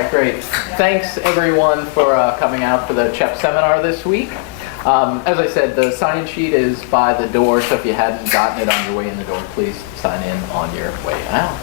right, great. Thanks everyone for coming out for the CHEPS seminar this week. As I said, the sign-in sheet is by the door, so if you hadn't gotten it on your way in the door, please sign in on your way out.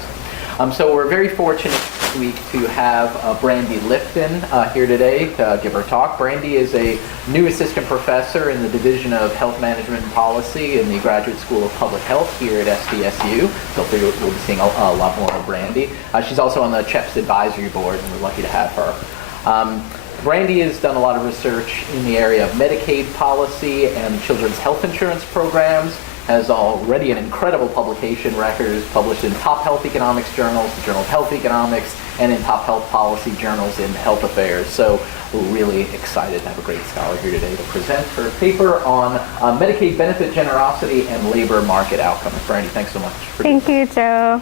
So we're very fortunate this week to have Brandy Lipton here today to give her talk. Brandy is a new assistant professor in the Division of Health Management and Policy in the Graduate School of Public Health here at SDSU. So we'll be seeing a lot more of Brandy. She's also on the CHEPS Advisory Board, and we're lucky to have her. Brandy has done a lot of research in the area of Medicaid policy and children's health insurance programs, has already an incredible publication record, published in top health economics journals, the Journal of Health Economics, and in top health policy journals in health affairs. So we're really excited to have a great scholar here today to present her paper on Medicaid benefit generosity and labor market outcomes. Brandy, thanks so much. Thank you, Joe.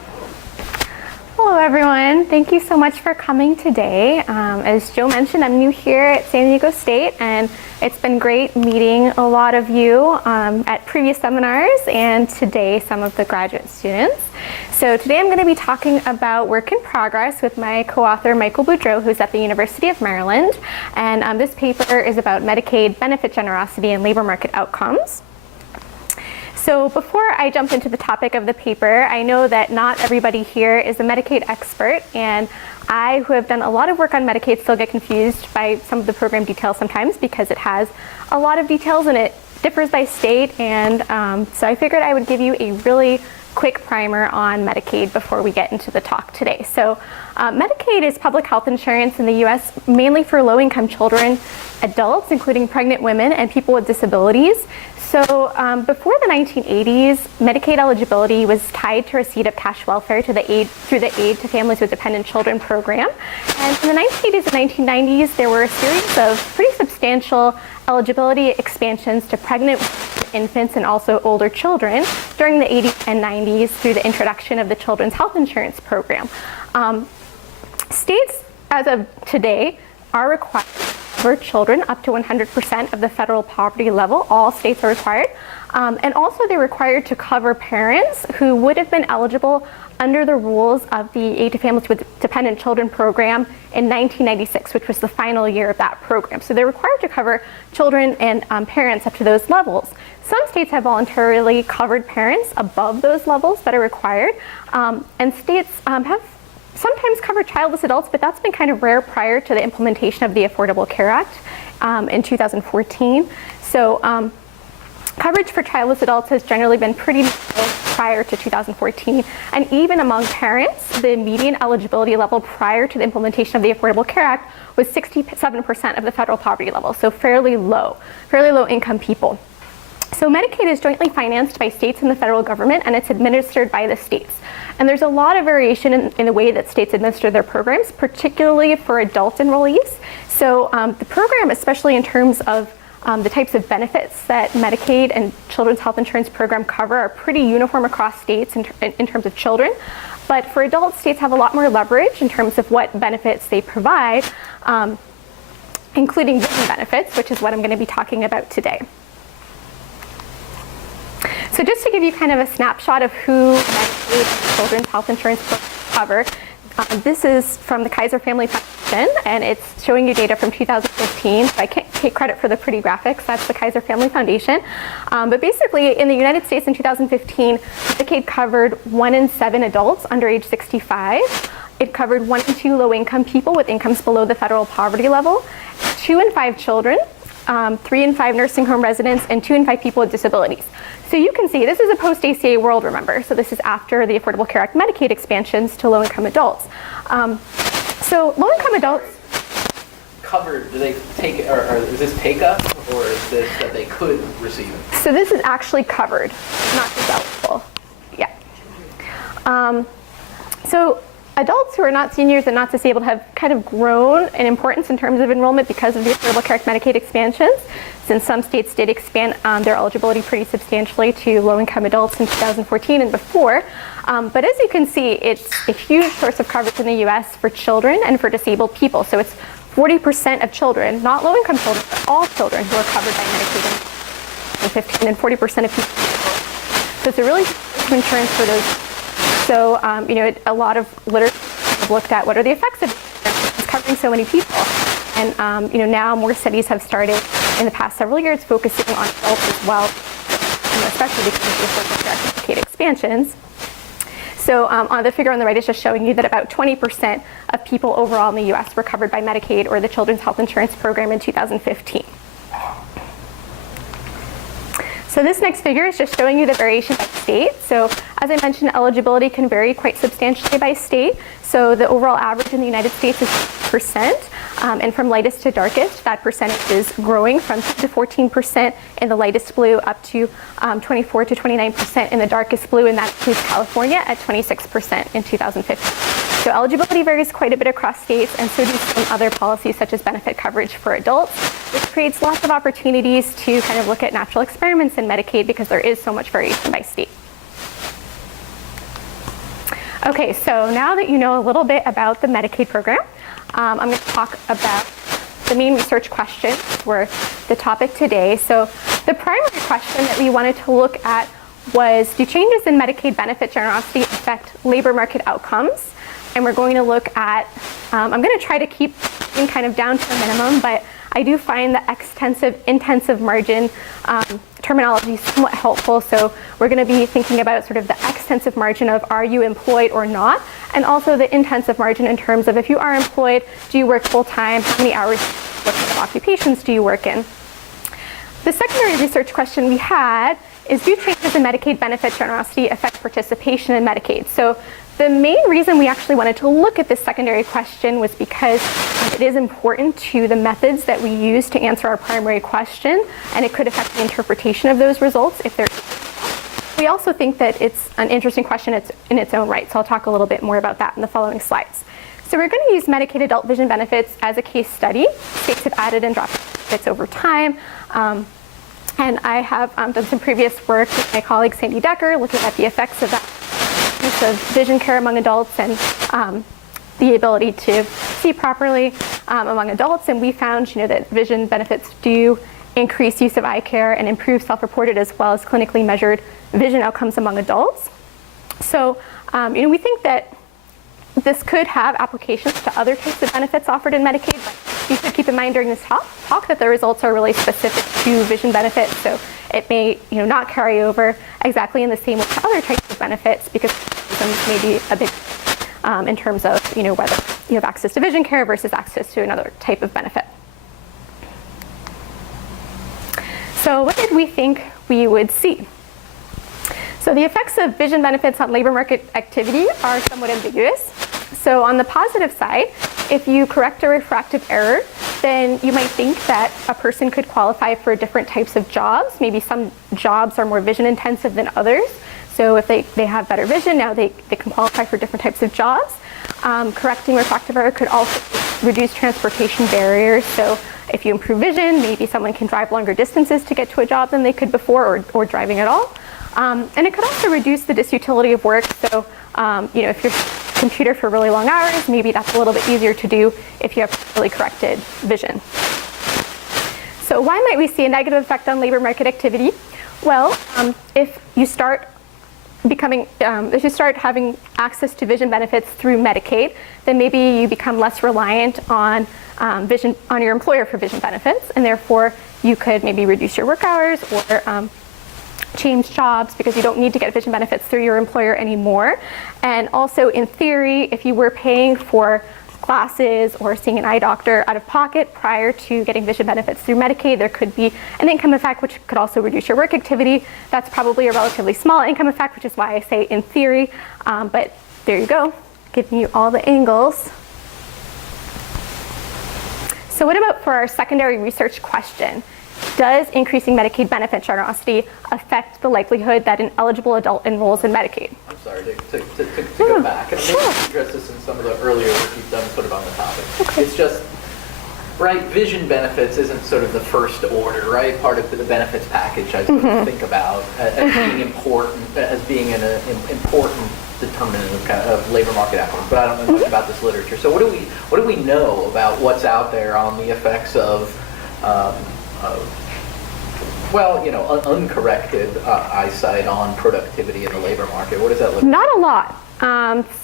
Hello, everyone. Thank you so much for coming today. As Joe mentioned, I'm new here at San Diego State, and it's been great meeting a lot of you at previous seminars and today some of the graduate students. So today I'm going to be talking about work in progress with my co-author Michael Boudreau, who's at the University of Maryland. And this paper is about Medicaid benefit generosity and labor market outcomes. So before I jump into the topic of the paper, I know that not everybody here is a Medicaid expert, and I, who have done a lot of work on Medicaid, still get confused by some of the program details sometimes because it has a lot of details and it differs by state, and so I figured I would give you a really quick primer on Medicaid before we get into the talk today. So Medicaid is public health insurance in the US mainly for low-income children, adults, including pregnant women, and people with disabilities. So before the 1980s, Medicaid eligibility was tied to receipt of cash welfare through the Aid to Families with Dependent Children program. And in the 1980s and 1990s, there were a series of pretty substantial eligibility expansions to pregnant infants and also older children during the 80s and 90s through the introduction of the Children's Health Insurance Program. States, as of today, are required for children up to 100% of the federal poverty level. All states are required. And also they're required to cover parents who would have been eligible under the rules of the Aid to Families with Dependent Children program in 1996, which was the final year of that program. So they're required to cover children and parents up to those levels. Some states have voluntarily covered parents above those levels that are required. And states have sometimes cover childless adults, but that's been kind of rare prior to the implementation of the Affordable Care Act in 2014. So coverage for childless adults has generally been pretty low prior to 2014. And even among parents, the median eligibility level prior to the implementation of the Affordable Care Act was 67% of the federal poverty level, so fairly low income people. So Medicaid is jointly financed by states and the federal government, and it's administered by the states. And there's a lot of variation in the way that states administer their programs, particularly for adult enrollees. So the program, especially in terms of the types of benefits that Medicaid and Children's Health Insurance Program cover, are pretty uniform across states in terms of children. But for adults, states have a lot more leverage in terms of what benefits they provide, including vision benefits, which is what I'm going to be talking about today. So just to give you kind of a snapshot of who Medicaid and Children's Health Insurance cover, this is from the Kaiser Family Foundation, and it's showing you data from 2015. So I can't take credit for the pretty graphics. That's the Kaiser Family Foundation. But basically, in the United States in 2015, Medicaid covered 1 in 7 adults under age 65. It covered 1 in 2 low-income people with incomes below the federal poverty level, 2 in 5 children, 3 in 5 nursing home residents, and 2 in 5 people with disabilities. So you can see this is a post-ACA world, remember. So this is after the Affordable Care Act Medicaid expansions to low-income adults. So low-income adults covered, do they take, or is this take up, or is this that they could receive it? So this is actually covered, not just eligible. Yeah. So adults who are not seniors and not disabled have kind of grown in importance in terms of enrollment because of the Affordable Care Act Medicaid expansions, since some states did expand their eligibility pretty substantially to low-income adults in 2014 and before. But as you can see, it's a huge source of coverage in the US for children and for disabled people. So it's 40% of children, not low-income children, but all children who are covered by Medicaid in 2015, and 40% of people. So it's a really good insurance for those. So, a lot of literature have looked at what are the effects of covering affecting so many people. And now more studies have started in the past several years focusing on adults as well, especially because of the affordable care act Medicaid expansions. So on the figure on the right is just showing you that about 20% of people overall in the US were covered by Medicaid or the Children's Health Insurance Program in 2015. So this next figure is just showing you the variation by state. So as I mentioned, eligibility can vary quite substantially by state. So the overall average in the United States is percent. And from lightest to darkest, that percentage is growing from 10 to 14% in the lightest blue up to 24 to 29% in the darkest blue, and that includes California at 26% in 2015. So eligibility varies quite a bit across states, and so do some other policies such as benefit coverage for adults, which creates lots of opportunities to kind of look at natural experiments in Medicaid because there is so much variation by state. Okay, so now that you know a little bit about the Medicaid program, I'm going to talk about the main research questions for the topic today. So the primary question that we wanted to look at was, do changes in Medicaid benefit generosity affect labor market outcomes? And we're going to look at, I'm going to try to keep it kind of down to a minimum, but I do find the extensive, intensive margin terminology somewhat helpful. So we're going to be thinking about sort of the extensive margin of are you employed or not, and also the intensive margin in terms of if you are employed, do you work full-time, how many hours, what kind of occupations do you work in? The secondary research question we had is, do changes in Medicaid benefit generosity affect participation in Medicaid? So the main reason we actually wanted to look at this secondary question was because it is important to the methods that we use to answer our primary question, and it could affect the interpretation of those results if they're. We also think that it's an interesting question in its own right, so I'll talk a little bit more about that in the following slides. So we're going to use Medicaid adult vision benefits as a case study. States have added and dropped benefits over time. And I have done some previous work with my colleague Sandy Decker looking at the effects of that use of vision care among adults and the ability to see properly among adults. And we found that vision benefits do increase use of eye care and improve self-reported as well as clinically measured vision outcomes among adults. So we think that this could have applications to other types of benefits offered in Medicaid, but you should keep in mind during this talk that the results are really specific to vision benefits, so it may not carry over exactly in the same way to other types of benefits because some may be a big in terms of whether you have access to vision care versus access to another type of benefit. So what did we think we would see? So the effects of vision benefits on labor market activity are somewhat ambiguous. So on the positive side, if you correct a refractive error, then you might think that a person could qualify for different types of jobs. Maybe some jobs are more vision intensive than others. So if they have better vision, now they can qualify for different types of jobs. Correcting refractive error could also reduce transportation barriers. So if you improve vision, maybe someone can drive longer distances to get to a job than they could before, or driving at all. And it could also reduce the disutility of work. So if you're computer for really long hours, maybe that's a little bit easier to do if you have really corrected vision. So why might we see a negative effect on labor market activity? Well, if you start having access to vision benefits through Medicaid, then maybe you become less reliant on your employer for vision benefits, and therefore you could maybe reduce your work hours or change jobs because you don't need to get vision benefits through your employer anymore. And also, in theory, if you were paying for glasses or seeing an eye doctor out of pocket prior to getting vision benefits through Medicaid, there could be an income effect which could also reduce your work activity. That's probably a relatively small income effect, which is why I say in theory, but there you go, giving you all the angles. So what about for our secondary research question? Does increasing Medicaid benefit generosity affect the likelihood that an eligible adult enrolls in Medicaid? I'm sorry to go back. And maybe address this in some of the earlier work you've done, put it on the topic. Okay. It's just, right, vision benefits isn't sort of the first order, right? Part of the benefits package I sort of think about as being important, as being an important determinant of labor market outcomes. But I don't know much about this literature. So what do we know about what's out there on the effects of uncorrected eyesight on productivity in the labor market? What does that look like? Not a lot.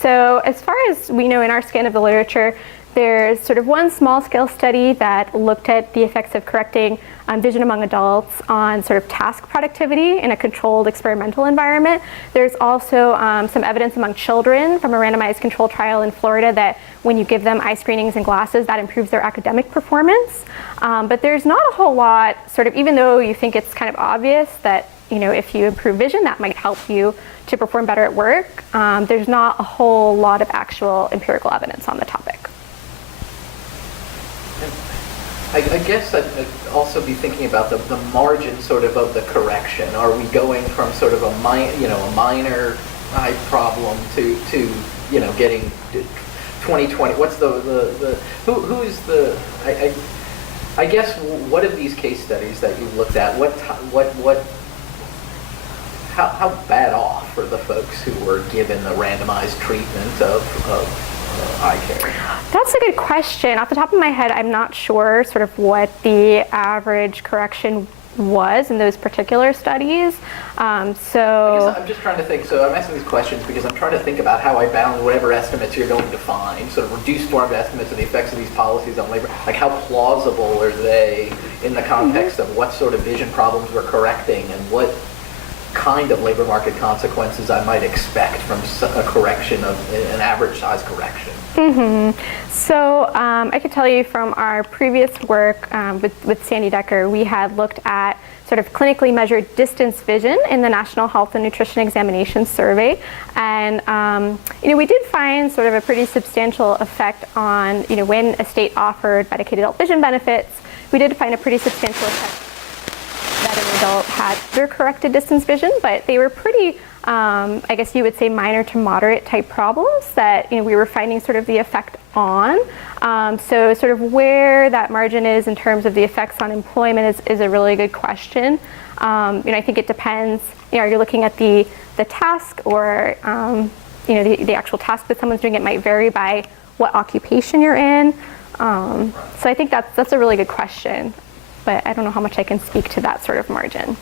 So as far as we know in our scan of the literature, There's sort of one small-scale study that looked at the effects of correcting vision among adults on sort of task productivity in a controlled experimental environment. There's also some evidence among children from a randomized control trial in Florida that when you give them eye screenings and glasses, that improves their academic performance. But there's not a whole lot, sort of, even though you think it's kind of obvious that, you know, if you improve vision, that might help you to perform better at work. There's not a whole lot of actual empirical evidence on the topic. I guess I'd also be thinking about the margin sort of the correction. Are we going from sort of a minor eye problem to getting 20/20? What's who's the I guess what of these case studies that you've looked at, how bad off are the folks who were given the randomized treatment of eye care? That's a good question. Off the top of my head, I'm not sure sort of what the average correction was in those particular studies. I guess I'm just trying to think. So I'm asking these questions because I'm trying to think about how I balance whatever estimates you're going to find, sort of reduced form estimates of the effects of these policies on labor. Like, how plausible are they in the context of what sort of vision problems we're correcting and what kind of labor market consequences I might expect from a correction of an average size correction. So I could tell you from our previous work with Sandy Decker, we had looked at sort of clinically measured distance vision in the National Health and Nutrition Examination Survey. And we did find sort of a pretty substantial effect on, when a state offered Medicaid adult vision benefits, we did find a pretty substantial effect that an adult had their corrected distance vision, but they were pretty, I guess you would say, minor to moderate type problems that we were finding sort of the effect on. So sort of where that margin is in terms of the effects on employment is a really good question. I think it depends. Are you looking at the task or the actual task that someone's doing? It might vary by what occupation you're in. So I think that's a really good question. But I don't know how much I can speak to that sort of margin.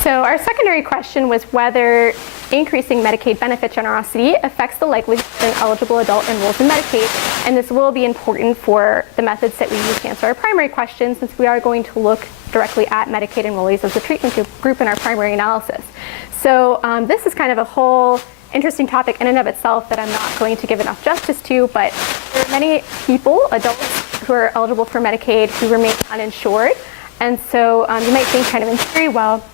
So our secondary question was whether increasing Medicaid benefit generosity affects the likelihood that an eligible adult enrolls in Medicaid. And this will be important for the methods that we use to answer our primary question, since we are going to look directly at Medicaid enrollees as a treatment group in our primary analysis. So this is kind of a whole interesting topic in and of itself that I'm not going to give enough justice to, but there are many people, adults, who are eligible for Medicaid who remain uninsured. And so you might think kind of in theory, well,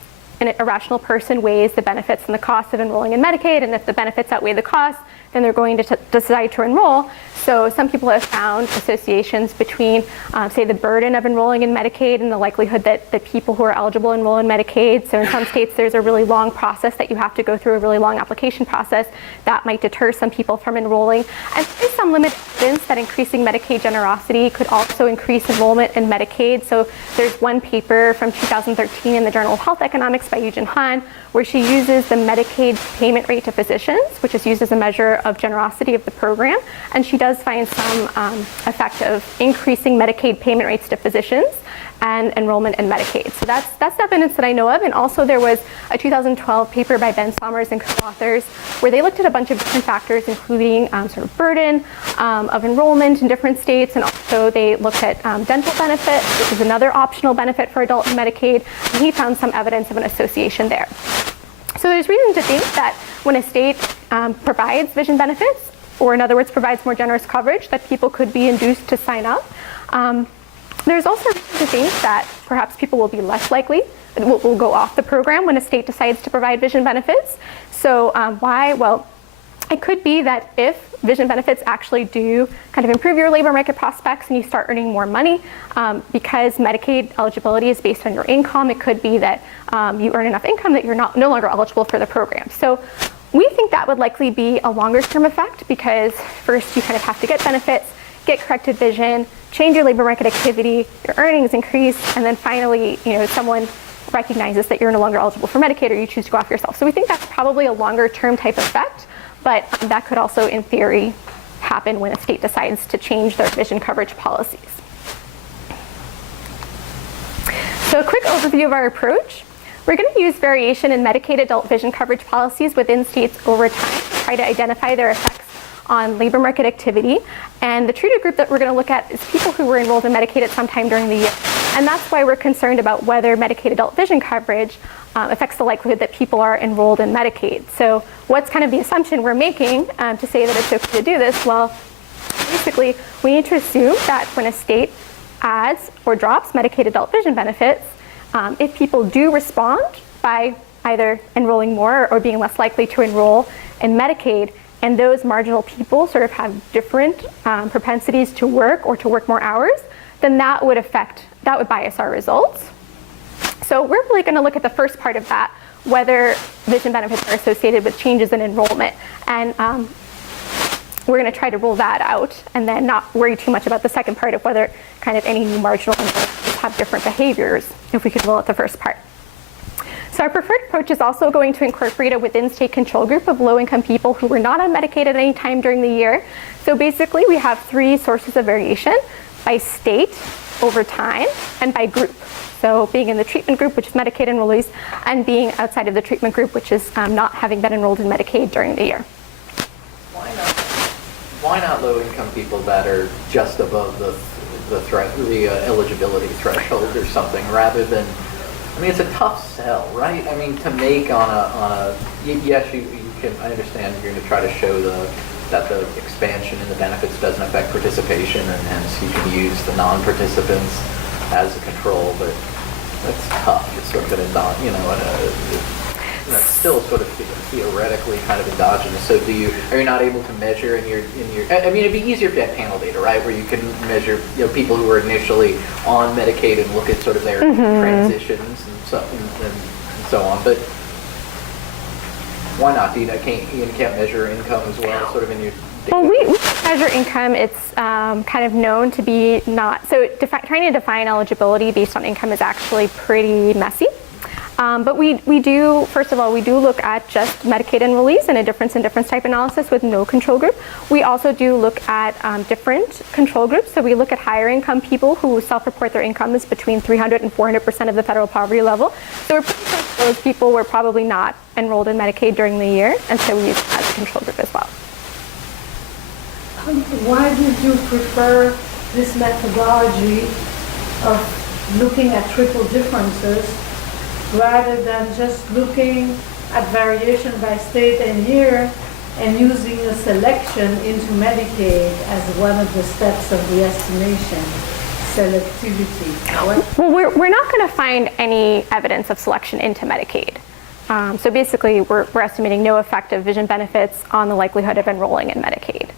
a rational person weighs the benefits and the costs of enrolling in Medicaid, and if the benefits outweigh the costs, then they're going to decide to enroll. So some people have found associations between, say, the burden of enrolling in Medicaid and the likelihood that the people who are eligible enroll in Medicaid. So in some states, there's a really long process that you have to go through, a really long application process that might deter some people from enrolling. And there's some limited evidence that increasing Medicaid generosity could also increase enrollment in Medicaid. So there's one paper from 2013 in the Journal of Health Economics by Eugen Han, where she uses the Medicaid payment rate to physicians, which is used as a measure of generosity of the program. And she does find some effect of increasing Medicaid payment rates to physicians and enrollment in Medicaid. So that's evidence that I know of. And also there was a 2012 paper by Ben Sommers and co-authors where they looked at a bunch of different factors, including sort of burden of enrollment in different states. And also they looked at dental benefit, which is another optional benefit for adult in Medicaid. And he found some evidence of an association there. So there's reason to think that when a state provides vision benefits, or in other words, provides more generous coverage, that people could be induced to sign up. There's also reason to think that perhaps people will be less likely, will go off the program when a state decides to provide vision benefits. So why? Well, it could be that if vision benefits actually do kind of improve your labor market prospects and you start earning more money, because Medicaid eligibility is based on your income, it could be that you earn enough income that you're no longer eligible for the program. So we think that would likely be a longer term effect, because first you kind of have to get benefits, get corrected vision, change your labor market activity, your earnings increase, and then finally, someone recognizes that you're no longer eligible for Medicaid or you choose to go off yourself. So we think that's probably a longer term type effect, but that could also, in theory, happen when a state decides to change their vision coverage policies. So a quick overview of our approach. We're going to use variation in Medicaid adult vision coverage policies within states over time to try to identify their effects on labor market activity. And the treated group that we're going to look at is people who were enrolled in Medicaid at some time during the year. And that's why we're concerned about whether Medicaid adult vision coverage affects the likelihood that people are enrolled in Medicaid. So what's kind of the assumption we're making to say that it's okay to do this? Well, basically, we need to assume that when a state adds or drops Medicaid adult vision benefits, if people do respond by either enrolling more or being less likely to enroll in Medicaid, and those marginal people sort of have different propensities to work or to work more hours, then that would bias our results. So we're really going to look at the first part of that, whether vision benefits are associated with changes in enrollment. And we're going to try to rule that out and then not worry too much about the second part of whether kind of any new marginal enrollments have different behaviors, if we could rule out the first part. So our preferred approach is also going to incorporate a within-state control group of low-income people who were not on Medicaid at any time during the year. So basically, we have three sources of variation: by state, over time, and by group. So being in the treatment group, which is Medicaid enrollees, and being outside of the treatment group, which is not having been enrolled in Medicaid during the year. Why not low-income people that are just above the eligibility threshold or something, rather than? I mean, it's a tough sell, right? I mean, to make on a yes, you can. I understand you're going to try to show that the expansion in the benefits doesn't affect participation, and hence you can use the non-participants as a control, but that's tough. It's sort of that's still sort of theoretically kind of endogenous. So are you not able to measure in your? I mean, it'd be easier if you had panel data, right, where you can measure people who were initially on Medicaid and look at sort of their transitions and so on. But why not? You can't measure income as well, sort of in your data? Well, we measure income. It's kind of known to be not so. Trying to define eligibility based on income is actually pretty messy. But we do, first of all, we do look at just Medicaid enrollees and a difference in difference type analysis with no control group. We also do look at different control groups. So we look at higher income people who self-report their income is between 300 and 400% of the federal poverty level. So we're pretty sure those people were probably not enrolled in Medicaid during the year, and so we use it as a control group as well. Why did you prefer this methodology of looking at triple differences rather than just looking at variation by state and year and using a selection into Medicaid as one of the steps of the estimation, selectivity? Well, we're not going to find any evidence of selection into Medicaid. So basically, we're estimating no effect of vision benefits on the likelihood of enrolling in Medicaid.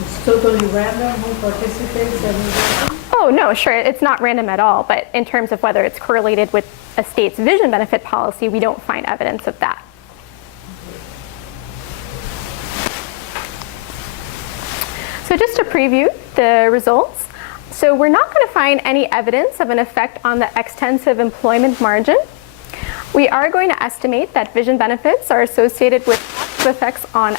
It's totally random who participates and Oh, no, sure. It's not random at all. But in terms of whether it's correlated with a state's vision benefit policy, we don't find evidence of that. So just to preview the results. So we're not going to find any evidence of an effect on the extensive employment margin. We are going to estimate that vision benefits are associated with effects on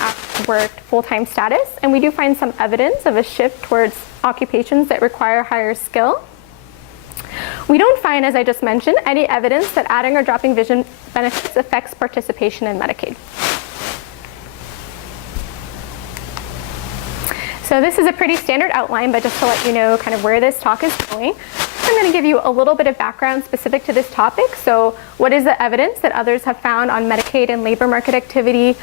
work full-time status, and we do find some evidence of a shift towards occupations that require higher skill. We don't find, as I just mentioned, any evidence that adding or dropping vision benefits affects participation in Medicaid. So this is a pretty standard outline, but just to let you know kind of where this talk is going, I'm going to give you a little bit of background specific to this topic. So what is the evidence that others have found on Medicaid and labor market activity?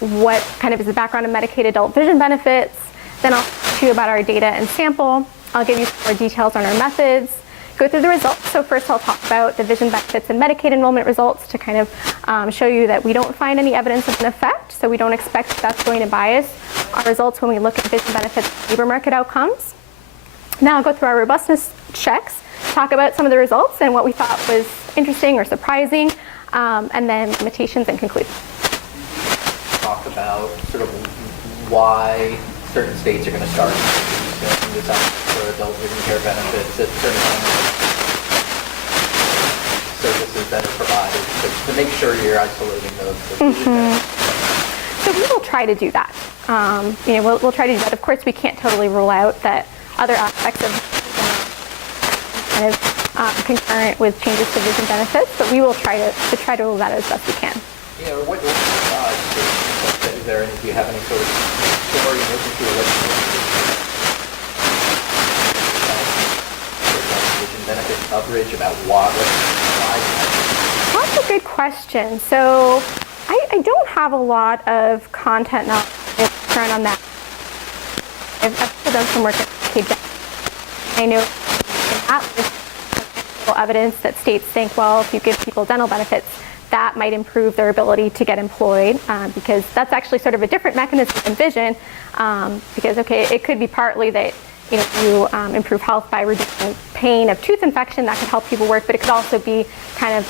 What kind of is the background of Medicaid adult vision benefits? Then I'll talk to you about our data and sample. I'll give you some more details on our methods, go through the results. So first I'll talk about the vision benefits and Medicaid enrollment results to kind of show you that we don't find any evidence of an effect. So we don't expect that's going to bias our results when we look at vision benefits and labor market outcomes. Now I'll go through our robustness checks, talk about some of the results and what we thought was interesting or surprising, and then limitations and conclude. Talk about sort of why certain states are going to start using this for adult vision care benefits at certain services that are provided to make sure you're isolating those. So we will try to do that. We'll try to do that. Of course, we can't totally rule out that other aspects of kind of concurrent with changes to vision benefits, but we will try to rule that as best we can. You know, what is there any, do you have any sort of story in relation to vision benefit coverage about why? That's a good question. So I don't have a lot of content knowledge on that. I've done some work at Medicaid. I know in that there's evidence that states think, well, if you give people dental benefits, that might improve their ability to get employed, because that's actually sort of a different mechanism than vision. Because okay, it could be partly that you improve health by reducing pain of tooth infection, that could help people work, but it could also be kind of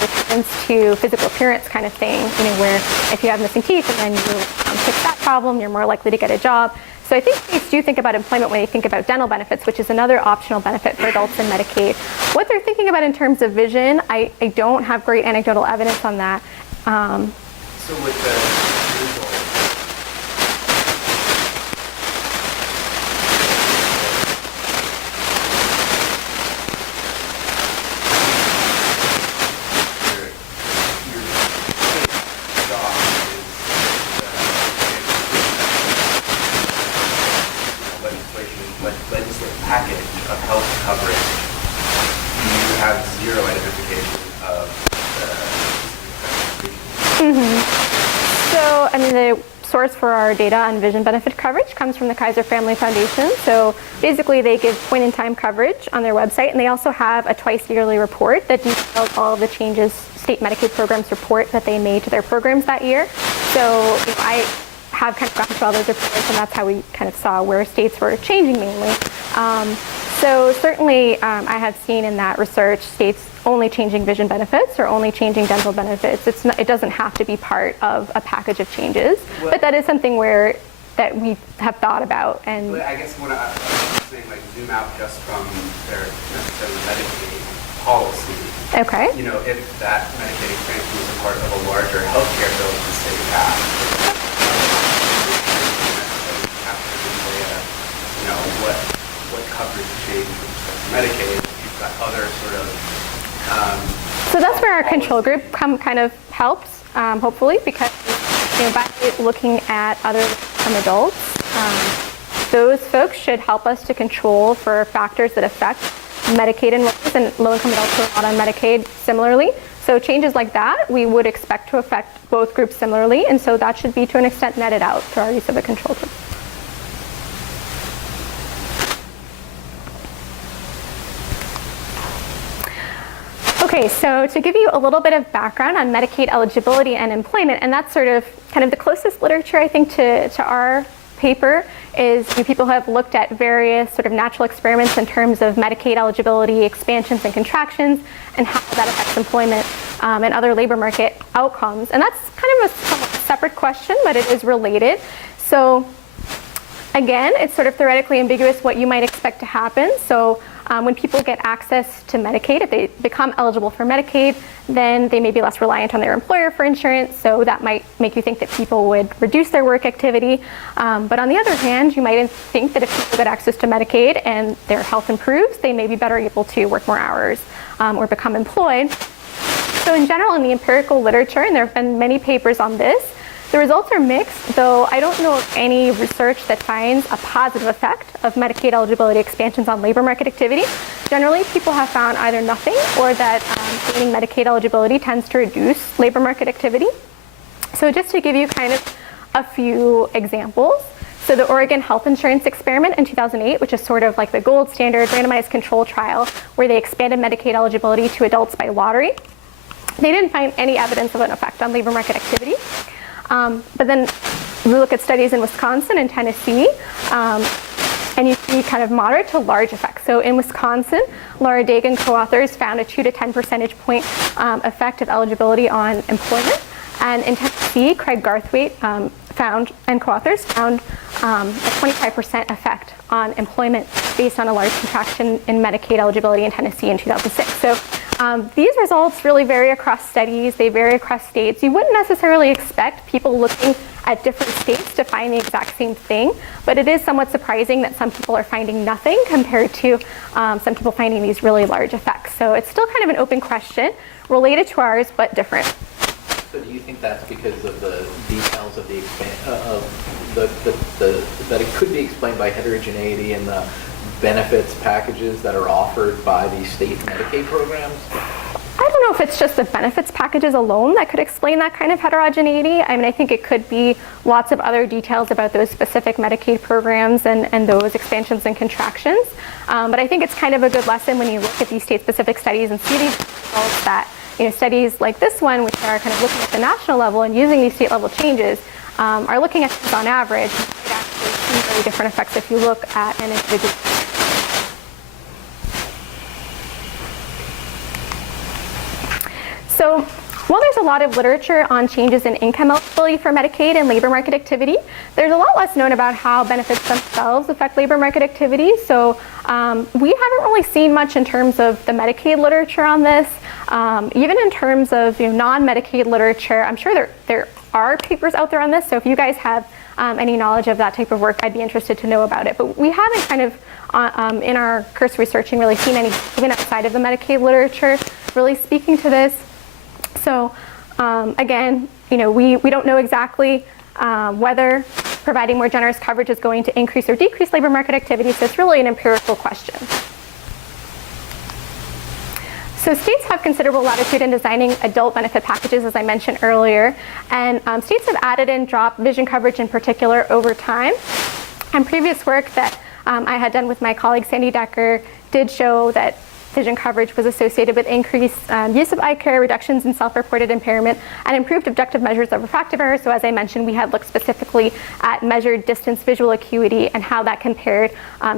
reference to physical appearance kind of thing, where if you have missing teeth and then you fix that problem, you're more likely to get a job. So I think states do think about employment when they think about dental benefits, which is another optional benefit for adults in Medicaid. What they're thinking about in terms of vision, I don't have great anecdotal evidence on that. So with the legal, legislative package of health coverage, you have zero identification of So, I mean, the source for our data on vision benefit coverage comes from the Kaiser Family Foundation. So basically they give point-in-time coverage on their website, and they also have a twice-yearly report that details all of the changes state Medicaid programs report that they made to their programs that year. So I have kind of gone through all those reports, and that's how we kind of saw where states were changing mainly. So certainly I have seen in that research states only changing vision benefits or only changing dental benefits. It doesn't have to be part of a package of changes, but that is something that we have thought about. And I guess what I'm saying, like zoom out just from their necessarily Medicaid policy. Okay. If that Medicaid expansion was a part of a larger healthcare bill that the state passed, what coverage change with respect to Medicaid? You've got other sort of so that's where our control group kind of helps, hopefully, because by looking at other from adults, those folks should help us to control for factors that affect Medicaid enrollees, and low-income adults who are not on Medicaid similarly. So changes like that we would expect to affect both groups similarly, and so that should be to an extent netted out through our use of a control group. Okay, so to give you a little bit of background on Medicaid eligibility and employment, and that's sort of kind of the closest literature I think to our paper is people have looked at various sort of natural experiments in terms of Medicaid eligibility expansions and contractions and how that affects employment and other labor market outcomes. And that's kind of a somewhat separate question, but it is related. So again, it's sort of theoretically ambiguous what you might expect to happen. So when people get access to Medicaid, if they become eligible for Medicaid, then they may be less reliant on their employer for insurance. So that might make you think that people would reduce their work activity. But on the other hand, you might think that if people get access to Medicaid and their health improves, they may be better able to work more hours or become employed. So in general, in the empirical literature, and there have been many papers on this, the results are mixed, though I don't know of any research that finds a positive effect of Medicaid eligibility expansions on labor market activity. Generally, people have found either nothing or that gaining Medicaid eligibility tends to reduce labor market activity. So just to give you kind of a few examples. So the Oregon Health Insurance Experiment in 2008, which is sort of like the gold standard randomized control trial where they expanded Medicaid eligibility to adults by lottery. They didn't find any evidence of an effect on labor market activity. But then we look at studies in Wisconsin and Tennessee, and you see kind of moderate to large effects. So in Wisconsin, Laura Daig and co-authors found a 2 to 10 percentage point effect of eligibility on employment. And in Tennessee, Craig Garthwaite and co-authors found a 25% effect on employment based on a large contraction in Medicaid eligibility in Tennessee in 2006. So These results really vary across studies, they vary across states. You wouldn't necessarily expect people looking at different states to find the exact same thing, but it is somewhat surprising that some people are finding nothing compared to some people finding these really large effects. So it's still kind of an open question, related to ours, but different. So do you think that's because of the details of the that it could be explained by heterogeneity in the benefits packages that are offered by the state Medicaid programs? I don't know if it's just the benefits packages alone that could explain that kind of heterogeneity. I mean, I think it could be lots of other details about those specific Medicaid programs and those expansions and contractions. But I think it's kind of a good lesson when you look at these state-specific studies and see these results that, studies like this one, which are kind of looking at the national level and using these state-level changes, are looking at this on average. You might actually see very different effects if you look at an individual. So while there's a lot of literature on changes in income eligibility for Medicaid and labor market activity, there's a lot less known about how benefits themselves affect labor market activity. So we haven't really seen much in terms of the Medicaid literature on this. Even in terms of non-Medicaid literature, I'm sure there are papers out there on this. So if you guys have any knowledge of that type of work, I'd be interested to know about it. But we haven't kind of, in our cursory searching, really seen any, even outside of the Medicaid literature, really speaking to this. So again, we don't know exactly whether providing more generous coverage is going to increase or decrease labor market activity, so it's really an empirical question. So states have considerable latitude in designing adult benefit packages, as I mentioned earlier, and states have added and dropped vision coverage in particular over time. And previous work that I had done with my colleague Sandy Decker did show that vision coverage was associated with increased use of eye care, reductions in self-reported impairment, and improved objective measures of refractive error. So as I mentioned, we had looked specifically at measured distance visual acuity and how that compared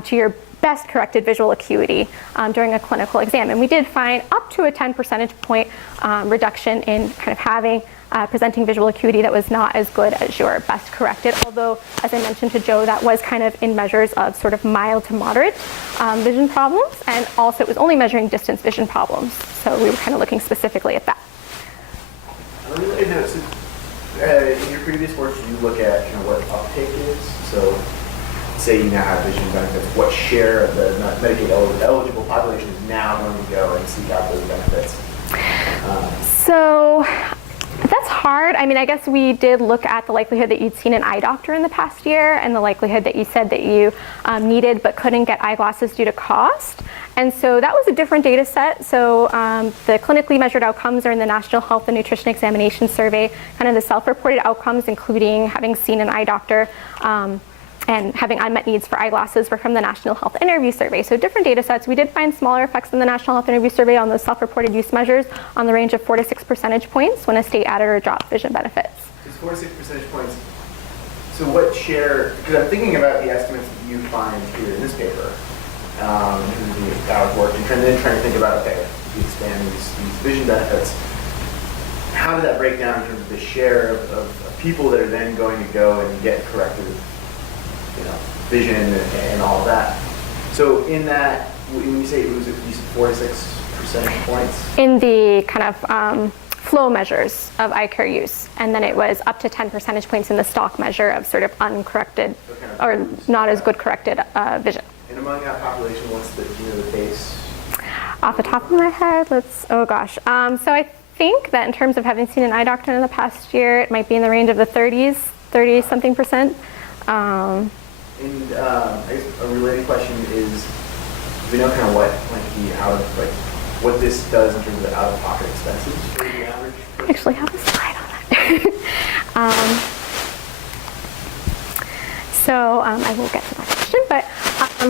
to your best corrected visual acuity during a clinical exam. And we did find up to a 10 percentage point reduction in kind of having presenting visual acuity that was not as good as your best corrected, although, as I mentioned to Joe, that was kind of in measures of sort of mild to moderate vision problems, and also it was only measuring distance vision problems. So we were kind of looking specifically at that. In your previous work, did you look at what uptake is? So say you now have vision benefits, what share of the Medicaid eligible population is now going to go and seek out those benefits? So that's hard. I mean, I guess we did look at the likelihood that you'd seen an eye doctor in the past year and the likelihood that you said that you needed but couldn't get eyeglasses due to cost. And so that was a different data set. So the clinically measured outcomes are in the National Health and Nutrition Examination Survey, kind of the self-reported outcomes, including having seen an eye doctor and having unmet needs for eyeglasses, were from the National Health Interview Survey. So different data sets. We did find smaller effects in the National Health Interview Survey on those self-reported use measures on the range of 4 to 6 percentage points when a state added or dropped vision benefits. It's 4 to 6 percentage points. So what share, because I'm thinking about the estimates that you find here in this paper, in terms of the hours worked, and then trying to think about, okay, if you expand these vision benefits, how did that break down in terms of the share of people that are then going to go and get corrective vision and all of that? So in that, when you say it was at least 4 to 6 percentage points? In the kind of flow measures of eye care use, and then it was up to 10 percentage points in the stock measure of sort of uncorrected or not as good corrected vision. And among that population, what's the base? Off the top of my head, oh gosh. So I think that in terms of having seen an eye doctor in the past year, it might be in the range of the 30-something percent. And I guess a related question is, do we know kind of what what this does in terms of the out-of-pocket expenses for the average person? I actually have a slide on that. So I will get to that question, but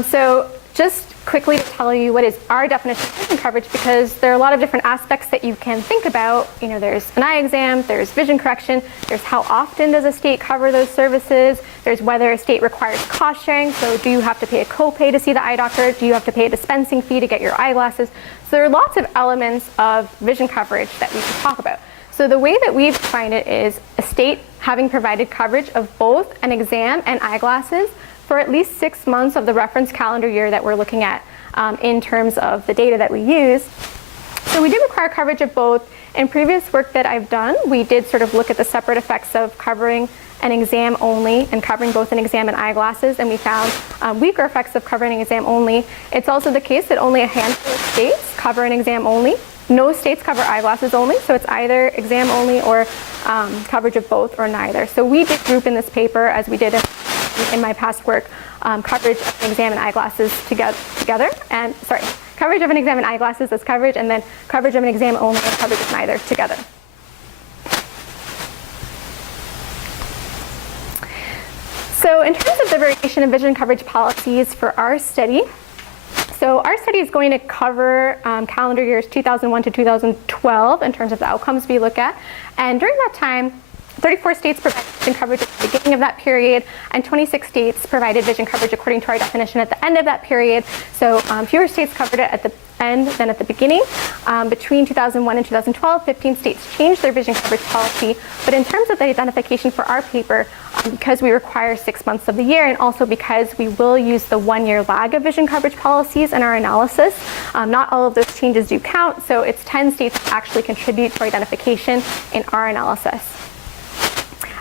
so just quickly to tell you what is our definition of vision coverage, because there are a lot of different aspects that you can think about. There's an eye exam, there's vision correction, there's how often does a state cover those services, there's whether a state requires cost sharing, so do you have to pay a copay to see the eye doctor, do you have to pay a dispensing fee to get your eyeglasses. So there are lots of elements of vision coverage that we can talk about. So the way that we find it is a state having provided coverage of both an exam and eyeglasses for at least 6 months of the reference calendar year that we're looking at in terms of the data that we use. So we do require coverage of both. In previous work that I've done, we did sort of look at the separate effects of covering an exam only and covering both an exam and eyeglasses, and we found weaker effects of covering an exam only. It's also the case that only a handful of states cover an exam only. No states cover eyeglasses only, so it's either exam only or coverage of both or neither. So we did group in this paper, as we did in my past work, coverage of an exam and eyeglasses together, and coverage of an exam and eyeglasses as coverage, and then coverage of an exam only and coverage of neither together. So in terms of the variation in vision coverage policies for our study, so our study is going to cover calendar years 2001 to 2012 in terms of the outcomes we look at. And during that time, 34 states provided vision coverage at the beginning of that period, and 26 states provided vision coverage according to our definition at the end of that period. So fewer states covered it at the end than at the beginning. Between 2001 and 2012, 15 states changed their vision coverage policy. But in terms of the identification for our paper, because we require 6 months of the year, and also because we will use the 1-year lag of vision coverage policies in our analysis, not all of those changes do count. So it's 10 states that actually contribute to identification in our analysis.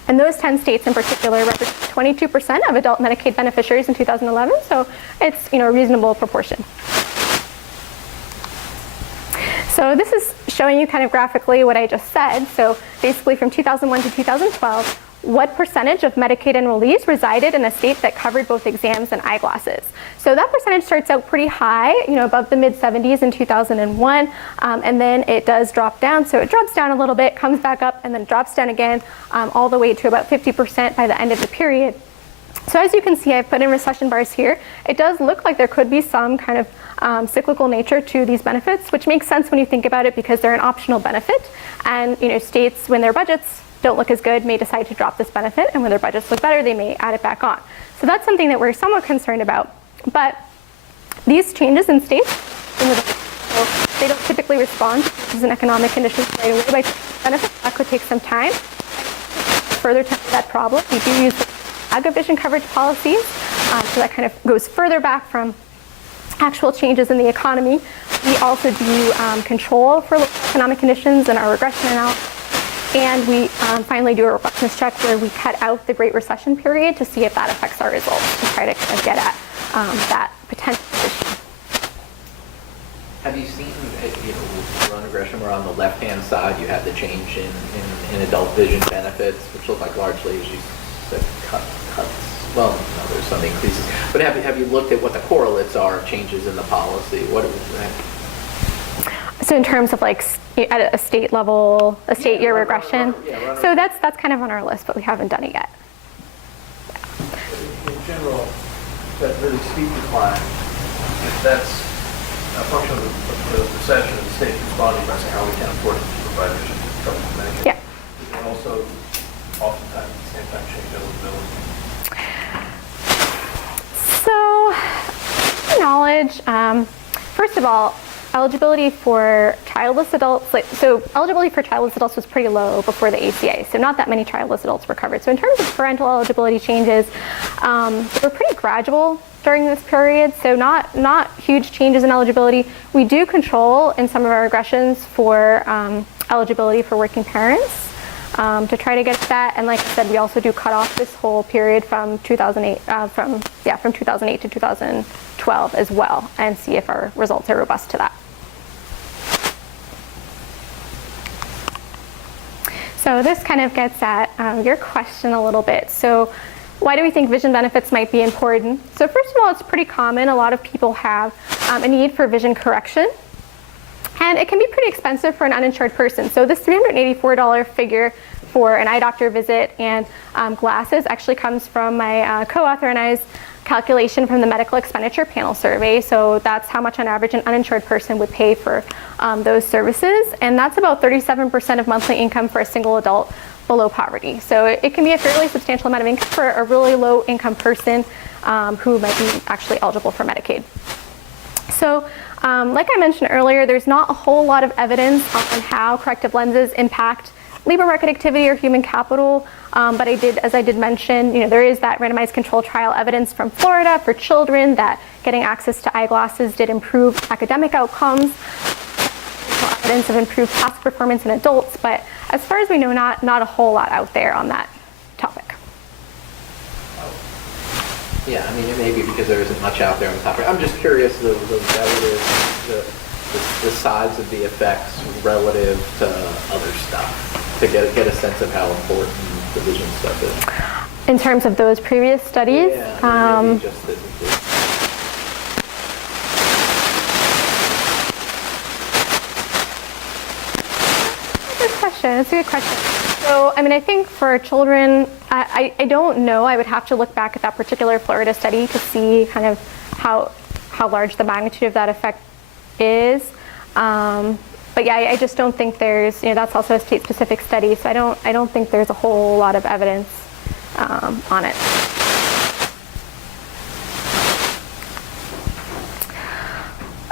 And those 10 states in particular represent 22% of adult Medicaid beneficiaries in 2011, so it's a reasonable proportion. So this is showing you kind of graphically what I just said. So basically from 2001 to 2012, what percentage of Medicaid enrollees resided in a state that covered both exams and eyeglasses? So that percentage starts out pretty high, above the mid-70s in 2001, and then it does drop down. So it drops down a little bit, comes back up, and then drops down again, all the way to about 50% by the end of the period. So as you can see, I've put in recession bars here. It does look like there could be some kind of cyclical nature to these benefits, which makes sense when you think about it because they're an optional benefit. And states, when their budgets don't look as good, may decide to drop this benefit, and when their budgets look better, they may add it back on. So that's something that we're somewhat concerned about. But these changes in states, they don't typically respond to changes in economic conditions right away by benefits. That could take some time. Further to that problem, we do use the lag of vision coverage policies, so that kind of goes further back from actual changes in the economy. We also do control for local economic conditions in our regression analysis. And we finally do a robustness check where we cut out the Great Recession period to see if that affects our results, to try to kind of get at that potential issue. Have you seen, we're on regression, we're on the left-hand side, you have the change in adult vision benefits, which look like largely, as you said, cuts. Well, no, there's some increases. But have you looked at what the correlates are of changes in the policy? So in terms of like at a state level, a state year regression. So that's kind of on our list, but we haven't done it yet. In general, that really steep decline, if that's a function of the recession and the state responding by saying how we can't afford to provide vision coverage for Medicaid. Yeah. And also, oftentimes, at the same time, change eligibility. So, knowledge, first of all, eligibility for childless adults, so eligibility for childless adults was pretty low before the ACA, so not that many childless adults were covered. So in terms of parental eligibility changes, they were pretty gradual during this period, so not huge changes in eligibility. We do control in some of our regressions for eligibility for working parents to try to get that, and like I said, we also do cut off this whole period from 2008, from 2008 to 2012 as well, and see if our results are robust to that. So this kind of gets at your question a little bit. So why do we think vision benefits might be important? So first of all, it's pretty common. A lot of people have a need for vision correction. And it can be pretty expensive for an uninsured person. So this $384 figure for an eye doctor visit and glasses actually comes from my co-author and I's calculation from the Medical Expenditure Panel Survey. So that's how much on average an uninsured person would pay for those services. And that's about 37% of monthly income for a single adult below poverty. So it can be a fairly substantial amount of income for a really low income person who might be actually eligible for Medicaid. So like I mentioned earlier, there's not a whole lot of evidence on how corrective lenses impact labor market activity or human capital, but as I did mention, there is that randomized control trial evidence from Florida for children that getting access to eyeglasses did improve academic outcomes. evidence of improved task performance in adults, but as far as we know, not a whole lot out there on that topic. Yeah, I mean, it may be because there isn't much out there on the topic. I'm just curious, the relative, the size of the effects relative to other stuff, to get a sense of how important the vision stuff is. In terms of those previous studies, Yeah, maybe just the good question. That's a good question. So, I mean, I think for children, I don't know. I would have to look back at that particular Florida study to see kind of how large the magnitude of that effect is. But yeah, I just don't think there's, that's also a state-specific study, so I don't think there's a whole lot of evidence on it.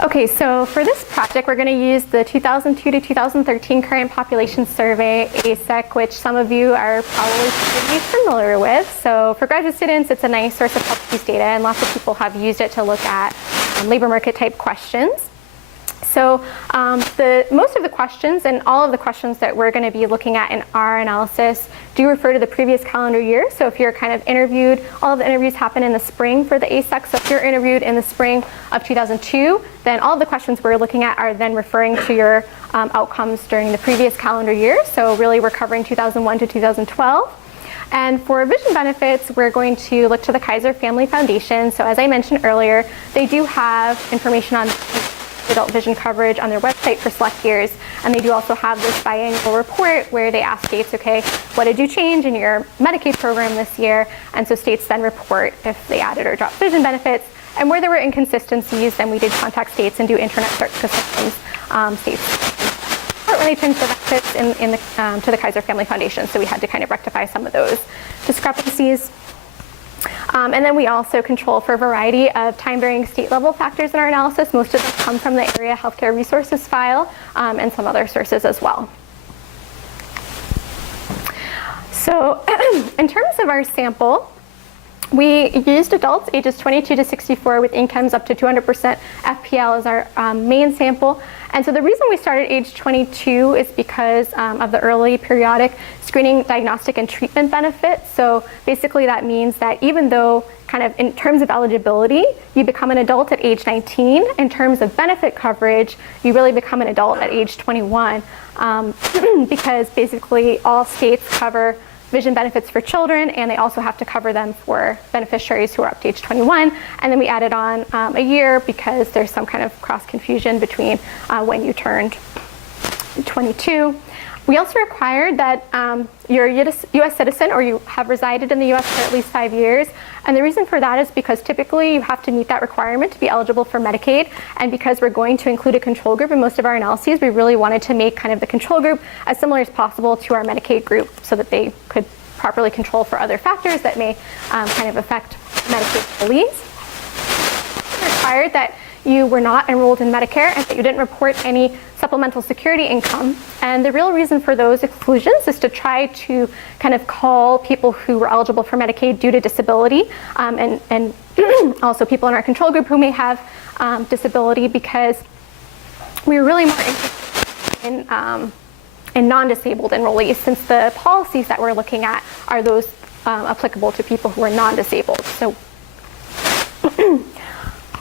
Okay, so for this project, we're going to use the 2002 to 2013 Current Population Survey, ASEC, which some of you are probably pretty familiar with. So for graduate students, it's a nice source of health use data, and lots of people have used it to look at labor market type questions. So most of the questions and all of the questions that we're going to be looking at in our analysis do refer to the previous calendar year. So if you're kind of interviewed, all of the interviews happen in the spring for the ASEC. So if you're interviewed in the spring of 2002, then all of the questions we're looking at are then referring to your outcomes during the previous calendar year. So really we're covering 2001 to 2012. And for vision benefits, we're going to look to the Kaiser Family Foundation. So as I mentioned earlier, they do have information on adult vision coverage on their website for select years, and they do also have this biannual report where they ask states, okay, what did you change in your Medicaid program this year? And so states then report if they added or dropped vision benefits, and where there were inconsistencies, then we did contact states and do internet search because sometimes states aren't really changed the benefits to the Kaiser Family Foundation, so we had to kind of rectify some of those discrepancies. And then we also control for a variety of time-varying state-level factors in our analysis. Most of them come from the Area Healthcare Resources File and some other sources as well. So in terms of our sample, we used adults ages 22 to 64 with incomes up to 200% FPL as our main sample. And so the reason we started age 22 is because of the early periodic screening, diagnostic, and treatment benefits. So basically that means that even though kind of in terms of eligibility, you become an adult at age 19, in terms of benefit coverage, you really become an adult at age 21 because basically all states cover vision benefits for children, and they also have to cover them for beneficiaries who are up to age 21. And then we added on a year because there's some kind of cross confusion between when you turned 22. We also required that you're a U.S. citizen or you have resided in the U.S. for at least 5 years. And the reason for that is because typically you have to meet that requirement to be eligible for Medicaid. And because we're going to include a control group in most of our analyses, we really wanted to make kind of the control group as similar as possible to our Medicaid group so that they could properly control for other factors that may kind of affect Medicaid release. We required that you were not enrolled in Medicare and that you didn't report any supplemental security income. And the real reason for those exclusions is to try to kind of call people who were eligible for Medicaid due to disability and also people in our control group who may have disability, because we were really more interested in non-disabled enrollees, since the policies that we're looking at are those applicable to people who are non-disabled. So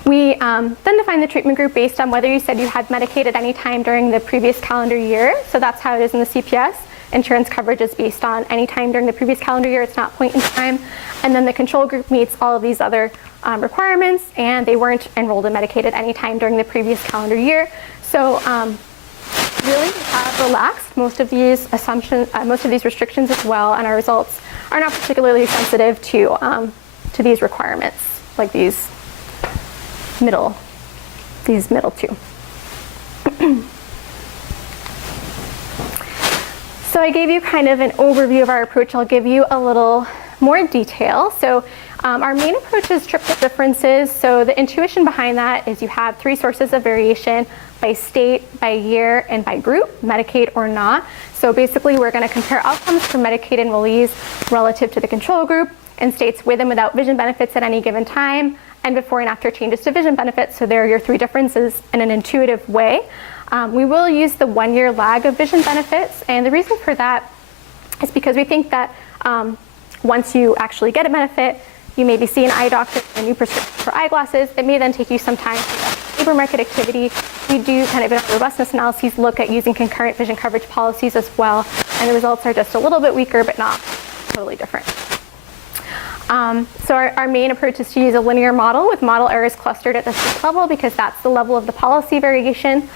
we then defined the treatment group based on whether you said you had Medicaid at any time during the previous calendar year. So that's how it is in the CPS. Insurance coverage is based on any time during the previous calendar year. It's not point in time. And then the control group meets all of these other requirements, and they weren't enrolled in Medicaid at any time during the previous calendar year. So really, we have relaxed most of these assumptions, most of these restrictions as well, and our results are not particularly sensitive to these requirements, like these middle two. So I gave you kind of an overview of our approach. I'll give you a little more detail. So our main approach is triplet differences. So the intuition behind that is you have 3 sources of variation by state, by year, and by group, Medicaid or not. So basically we're going to compare outcomes for Medicaid enrollees relative to the control group in states with and without vision benefits at any given time, and before and after changes to vision benefits. So there are your 3 differences in an intuitive way. We will use the 1-year lag of vision benefits, and the reason for that is because we think that once you actually get a benefit, you maybe see an eye doctor for a new prescription for eyeglasses. It may then take you some time to get labor market activity. We do kind of in our robustness analyses look at using concurrent vision coverage policies as well, and the results are just a little bit weaker, but not totally different. So our main approach is to use a linear model with model errors clustered at the state level because that's the level of the policy variation.